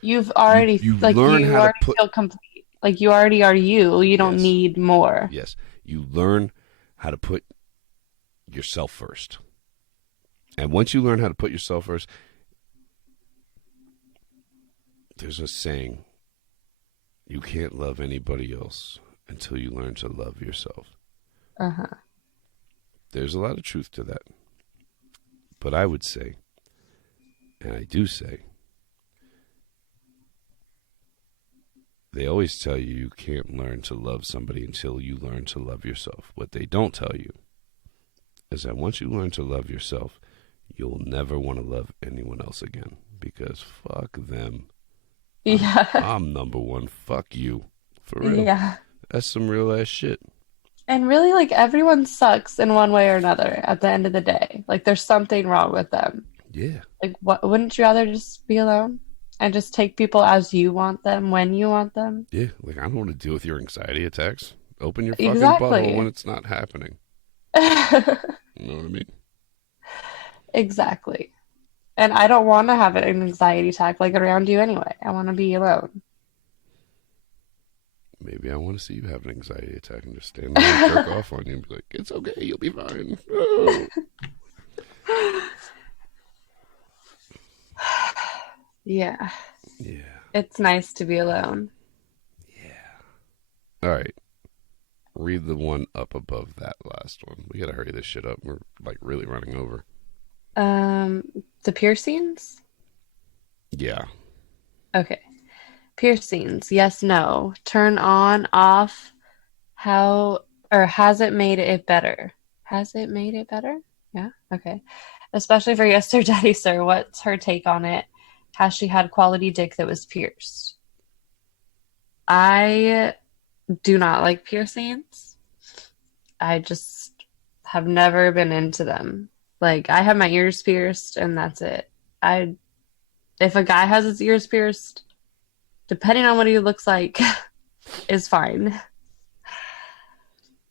you've already, you learn how to feel complete. Like, you already are you. You don't need more. Yes. You learn how to put yourself first. And once you learn how to put yourself first, there's a saying, you can't love anybody else until you learn to love yourself. Uh-huh. There's a lot of truth to that. But I would say, and I do say, they always tell you you can't learn to love somebody until you learn to love yourself. What they don't tell you is that once you learn to love yourself, you'll never want to love anyone else again because fuck them. Yeah. I'm number one. Fuck you. For real. Yeah. That's some real ass shit. And really, like, everyone sucks in one way or another at the end of the day. Like, there's something wrong with them. Yeah. Like, wouldn't you rather just be alone and just take people as you want them, when you want them? Yeah. Like, I don't want to deal with your anxiety attacks. Open your fucking butthole when it's not happening. You know what I mean? Exactly. And I don't want to have an anxiety attack like around you anyway. I want to be alone. Maybe I want to see you have an anxiety attack and just stand there and jerk off on you and be like, it's okay, you'll be fine. Oh. Yeah. Yeah. It's nice to be alone. Yeah. All right. Read the one up above that last one. We got to hurry this shit up. We're like really running over. The piercings? Yeah. Okay. Piercings, yes, no. Turn on, off, how, or has it made it better? Has it made it better? Yeah, okay. Especially for Yes Sir Daddy Sir, what's her take on it? Has she had quality dick that was pierced? I do not like piercings. I just have never been into them. Like, I have my ears pierced and that's it. I If a guy has his ears pierced, depending on what he looks like, is fine.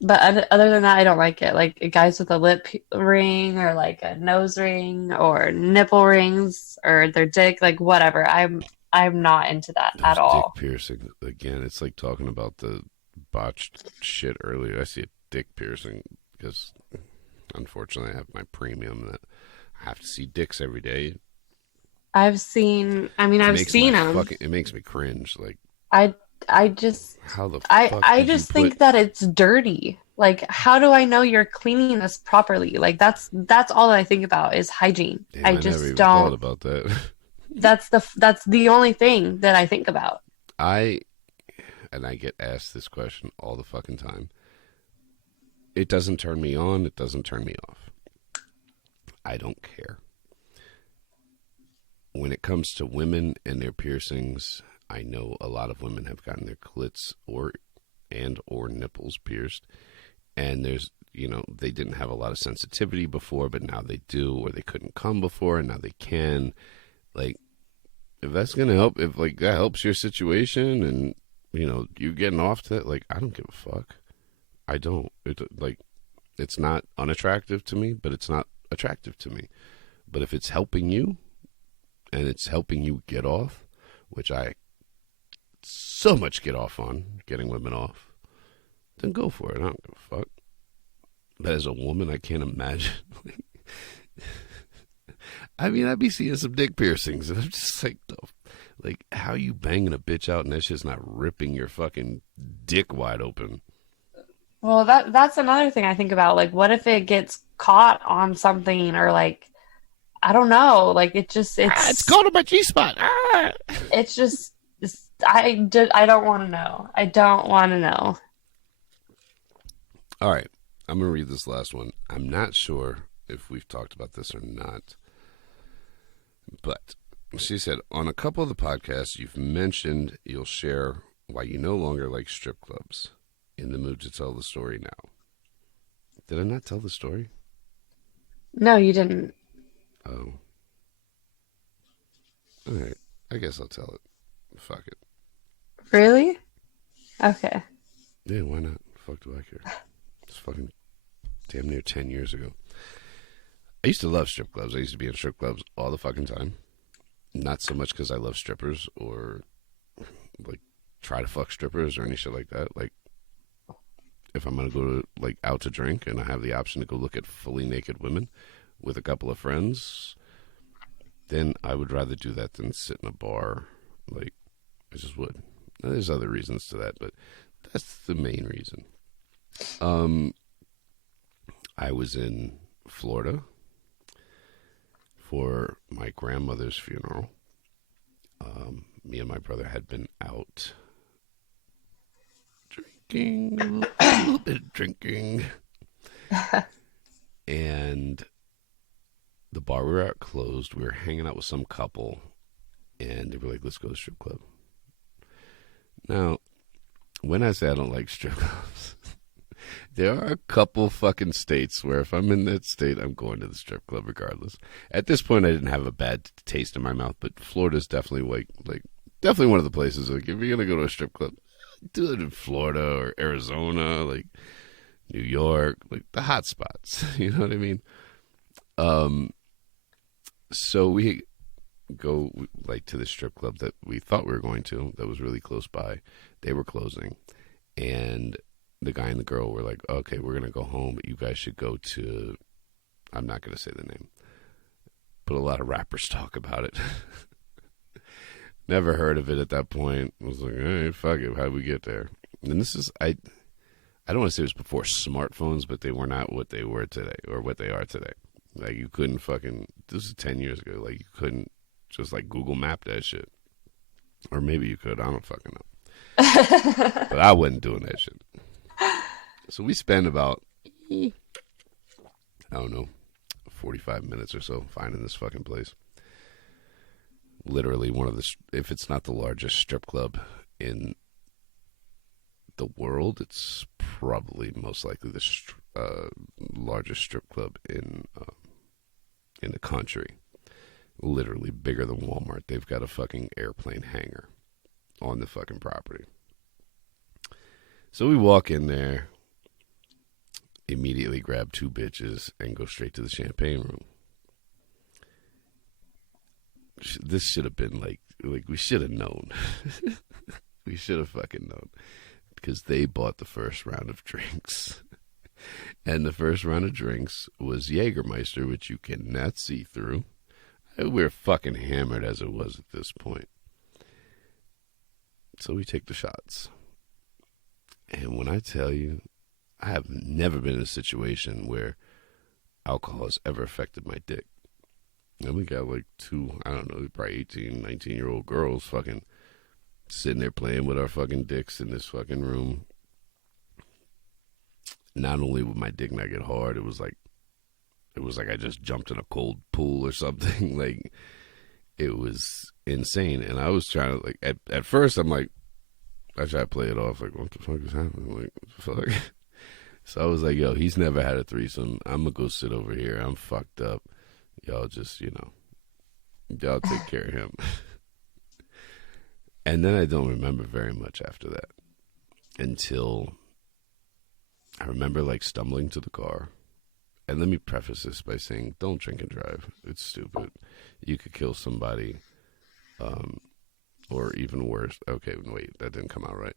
But other than that, I don't like it. Like guys with a lip ring or like a nose ring or nipple rings or their dick, like whatever. I'm not into that at Those dick all. piercing again. It's like talking about the botched shit earlier. I see a dick piercing because unfortunately I have my premium that I have to see dicks every day. I mean, It I've makes my seen them. fucking. It makes me cringe. Like, I I just how the I fuck I did you just put? think that it's dirty. Like, how do I know you're cleaning this properly? Like that's all I think about is hygiene. Damn, I I never just even thought don't. about that. That's the only thing that I think about. I and I get asked this question all the fucking time. It doesn't turn me on. It doesn't turn me off. I don't care. When it comes to women and their piercings, I know a lot of women have gotten their clits or nipples pierced, and there's they didn't have a lot of sensitivity before, but now they do, or they couldn't come before, and now they can. Like, if that's gonna help, if like that helps your situation, and you getting off to it, like I don't give a fuck. I don't. It's not unattractive to me, but it's not attractive to me. But if it's helping you and it's helping you get off, which I so much get off on getting women off, then go for it. I don't give a fuck. But as a woman, I can't imagine. I mean, I'd be seeing some dick piercings, and I'm just like, like, how you banging a bitch out and that shit's not ripping your fucking dick wide open? Well, that's another thing I think about. Like, what if it gets caught on something or like I don't know. Like it just Ah, it's caught on my G spot. Ah. it's just I don't want to know. I don't want to know. All right, I'm gonna read this last one. I'm not sure if we've talked about this or not, but she said on a couple of the podcasts you've mentioned you'll share why you no longer like strip clubs. In the mood to tell the story now. Did I not tell the story? No, you didn't. Oh, all right. I guess I'll tell it. Fuck it. Really? Okay. Yeah, why not? Fuck do I care? It's fucking damn near 10 years ago. I used to love strip clubs. I used to be in strip clubs all the fucking time. Not so much because I love strippers or like try to fuck strippers or any shit like that. Like, if I'm gonna go to like out to drink and I have the option to go look at fully naked women with a couple of friends, then I would rather do that than sit in a bar. Like, I just would. Now, there's other reasons to that, but that's the main reason. I was in Florida for my grandmother's funeral. Me and my brother had been out drinking, a little bit of drinking, and the bar we were at closed. We were hanging out with some couple, and they were like, "Let's go to the strip club." Now, when I say I don't like strip clubs, there are a couple fucking states where if I'm in that state, I'm going to the strip club regardless. At this point, I didn't have a bad taste in my mouth, but Florida's definitely like definitely one of the places. Like, if you're gonna go to a strip club, do it in Florida or Arizona, like New York, like the hot spots. You know what I mean? So we go like to the strip club that we thought we were going to. That was really close by. They were closing, and the guy and the girl were like, "Okay, we're gonna go home, but you guys should go to." I'm not gonna say the name, but a lot of rappers talk about it. Never heard of it at that point. I was like, "Hey, fuck it, how'd we get there?" And this is I don't want to say it was before smartphones, but they were not what they were today or what they are today. Like, you couldn't fucking, this is 10 years ago, like, you couldn't just, like, Google map that shit. Or maybe you could. I don't fucking know. But I wasn't doing that shit. So we spend about, I don't know, 45 minutes or so finding this fucking place. Literally one of the, if it's not the largest strip club in the world, it's probably most likely the largest strip club in the country. Literally bigger than Walmart. They've got a fucking airplane hangar on the fucking property. So we walk in there, immediately grab two bitches, and go straight to the champagne room. This should have been like we should have known. We should have fucking known. Because they bought the first round of drinks. And the first round of drinks was Jägermeister, which you cannot see through. We're fucking hammered as it was at this point. So we take the shots. And when I tell you, I have never been in a situation where alcohol has ever affected my dick. And we got like two, I don't know, probably 18, 19-year-old girls fucking sitting there playing with our fucking dicks in this fucking room. Not only would my dick not get hard, it was like I just jumped in a cold pool or something. Like, it was insane. And I was trying to, like, at first I'm like, I try to play it off like, what the fuck is happening? Like, what the fuck? So I was like, yo, he's never had a threesome. I'm gonna go sit over here. I'm fucked up. Y'all just, y'all take care of him. And then I don't remember very much after that until I remember like stumbling to the car. And let me preface this by saying, don't drink and drive. It's stupid. You could kill somebody, or even worse. Okay, wait, that didn't come out right.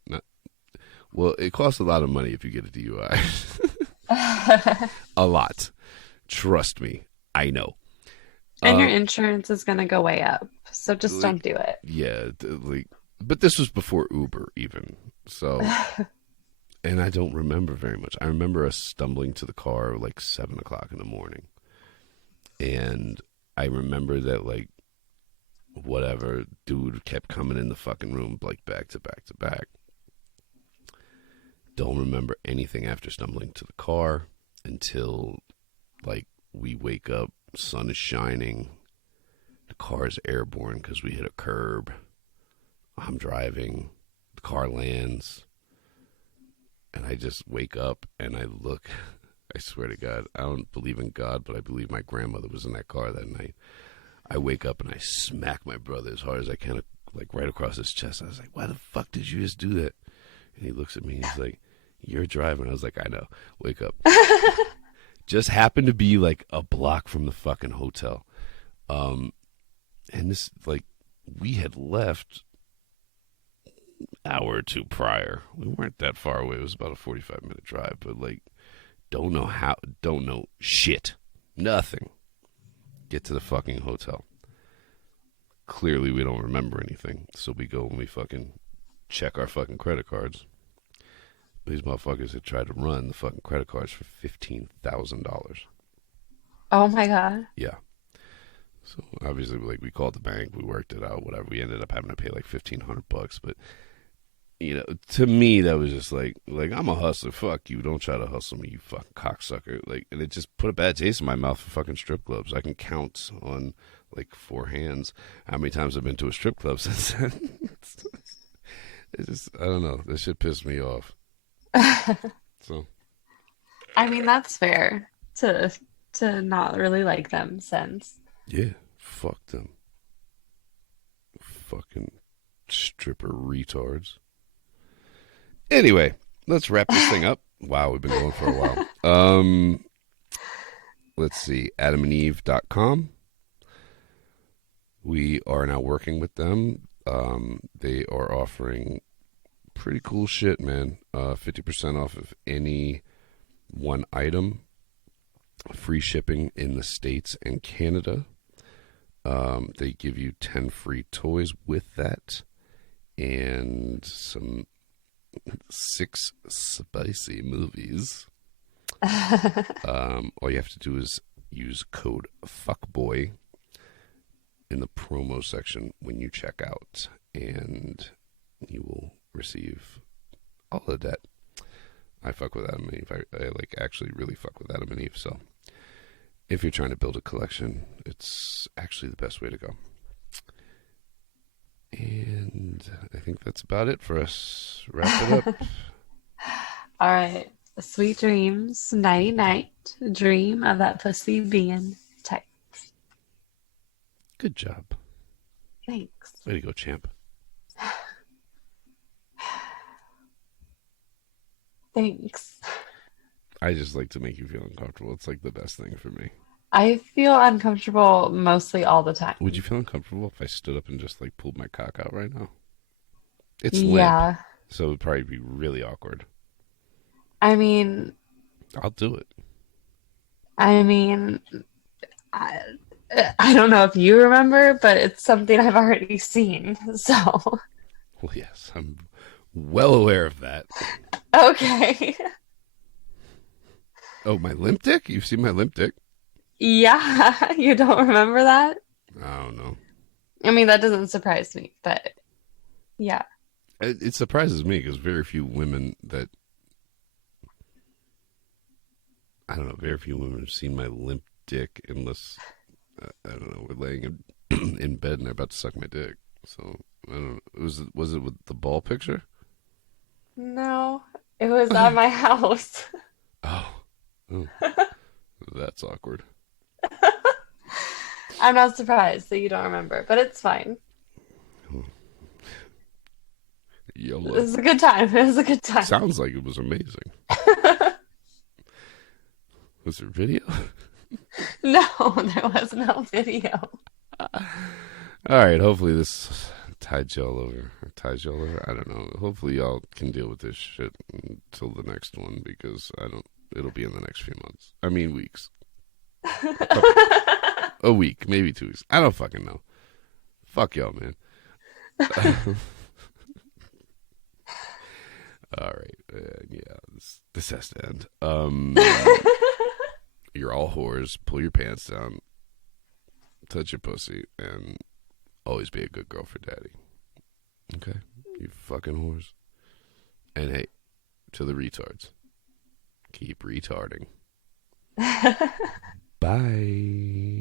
Well, it costs a lot of money if you get a DUI. A lot. Trust me. I know. And your insurance is going to go way up. So just don't do it. Yeah. But this was before Uber even. So, and I don't remember very much. I remember us stumbling to the car like 7 o'clock in the morning. And I remember that like, whatever, dude kept coming in the fucking room like back to back to back. Don't remember anything after stumbling to the car until like we wake up, sun is shining, the car is airborne because we hit a curb. I'm driving, the car lands, and I just wake up and I look. I swear to God, I don't believe in God, but I believe my grandmother was in that car that night. I wake up and I smack my brother as hard as I can, like right across his chest. I was like, why the fuck did you just do that? And he looks at me and he's like, you're driving. I was like, I know. Wake up. Just happened to be like a block from the fucking hotel. And this, like, we had left an hour or two prior. We weren't that far away. It was about a 45-minute drive, but like, don't know shit. Nothing. Get to the fucking hotel. Clearly we don't remember anything. So we go and we fucking check our fucking credit cards. These motherfuckers had tried to run the fucking credit cards for $15,000. Oh my God. Yeah. So obviously, like, we called the bank, we worked it out, whatever. We ended up having to pay like $1,500, but to me that was just like I'm a hustler. Fuck you. Don't try to hustle me, you fucking cocksucker. Like, and it just put a bad taste in my mouth for fucking strip clubs. I can count on like 4 hands how many times I've been to a strip club since then. It's just, I don't know. This shit pissed me off. So, I mean, that's fair to not really like them since. yeah, fuck them. Fucking stripper retards. Anyway, let's wrap this thing up. Wow, we've been going for a while. Let's see, adamandeve.com. We are now working with them. They are offering pretty cool shit, man. 50% off of any one item. Free shipping in the States and Canada. They give you 10 free toys with that. And some 6 spicy movies. All you have to do is use code FUCKBOY in the promo section when you check out. and you will receive all of that. I fuck with Adam and Eve. I like actually really fuck with Adam and Eve. So if you're trying to build a collection, it's actually the best way to go. And I think that's about it for us. Wrap it up. All right. Sweet dreams. Nighty night. Dream of that pussy being tight. Good job. Thanks. Way to go, champ. Thanks. I just like to make you feel uncomfortable. It's like the best thing for me. I feel uncomfortable mostly all the time. Would you feel uncomfortable if I stood up and just like pulled my cock out right now? It's limp, Yeah. so it would probably be really awkward. I mean, I'll do it. I mean, I, I don't know if you remember, but it's something I've already seen. So, Well, yes, I'm well aware of that. okay. Oh, my limp dick? You've seen my limp dick? Yeah, you don't remember that? I don't know. I mean, that doesn't surprise me, but yeah. It surprises me because very few women that I don't know, very few women have seen my limp dick unless I don't know, we're laying in bed and they're about to suck my dick. So I don't know. Was it with the ball picture? No, it was at my house. Oh, oh, that's awkward. I'm not surprised that you don't remember, but it's fine. It YOLO. was a good time. It was a good time. Sounds like it was amazing. Was there video? No, there was no video. All right. Hopefully this tied y'all over. Or ties y'all over. I don't know. Hopefully y'all can deal with this shit until the next one because I don't. It'll be in the next few months. I mean weeks. A week, maybe 2 weeks. I don't fucking know. Fuck y'all, man. All right. Yeah, this has to end. You're all whores. Pull your pants down. Touch your pussy. And always be a good girl for daddy. Okay? You fucking whores. And hey, to the retards. Keep retarding. Bye.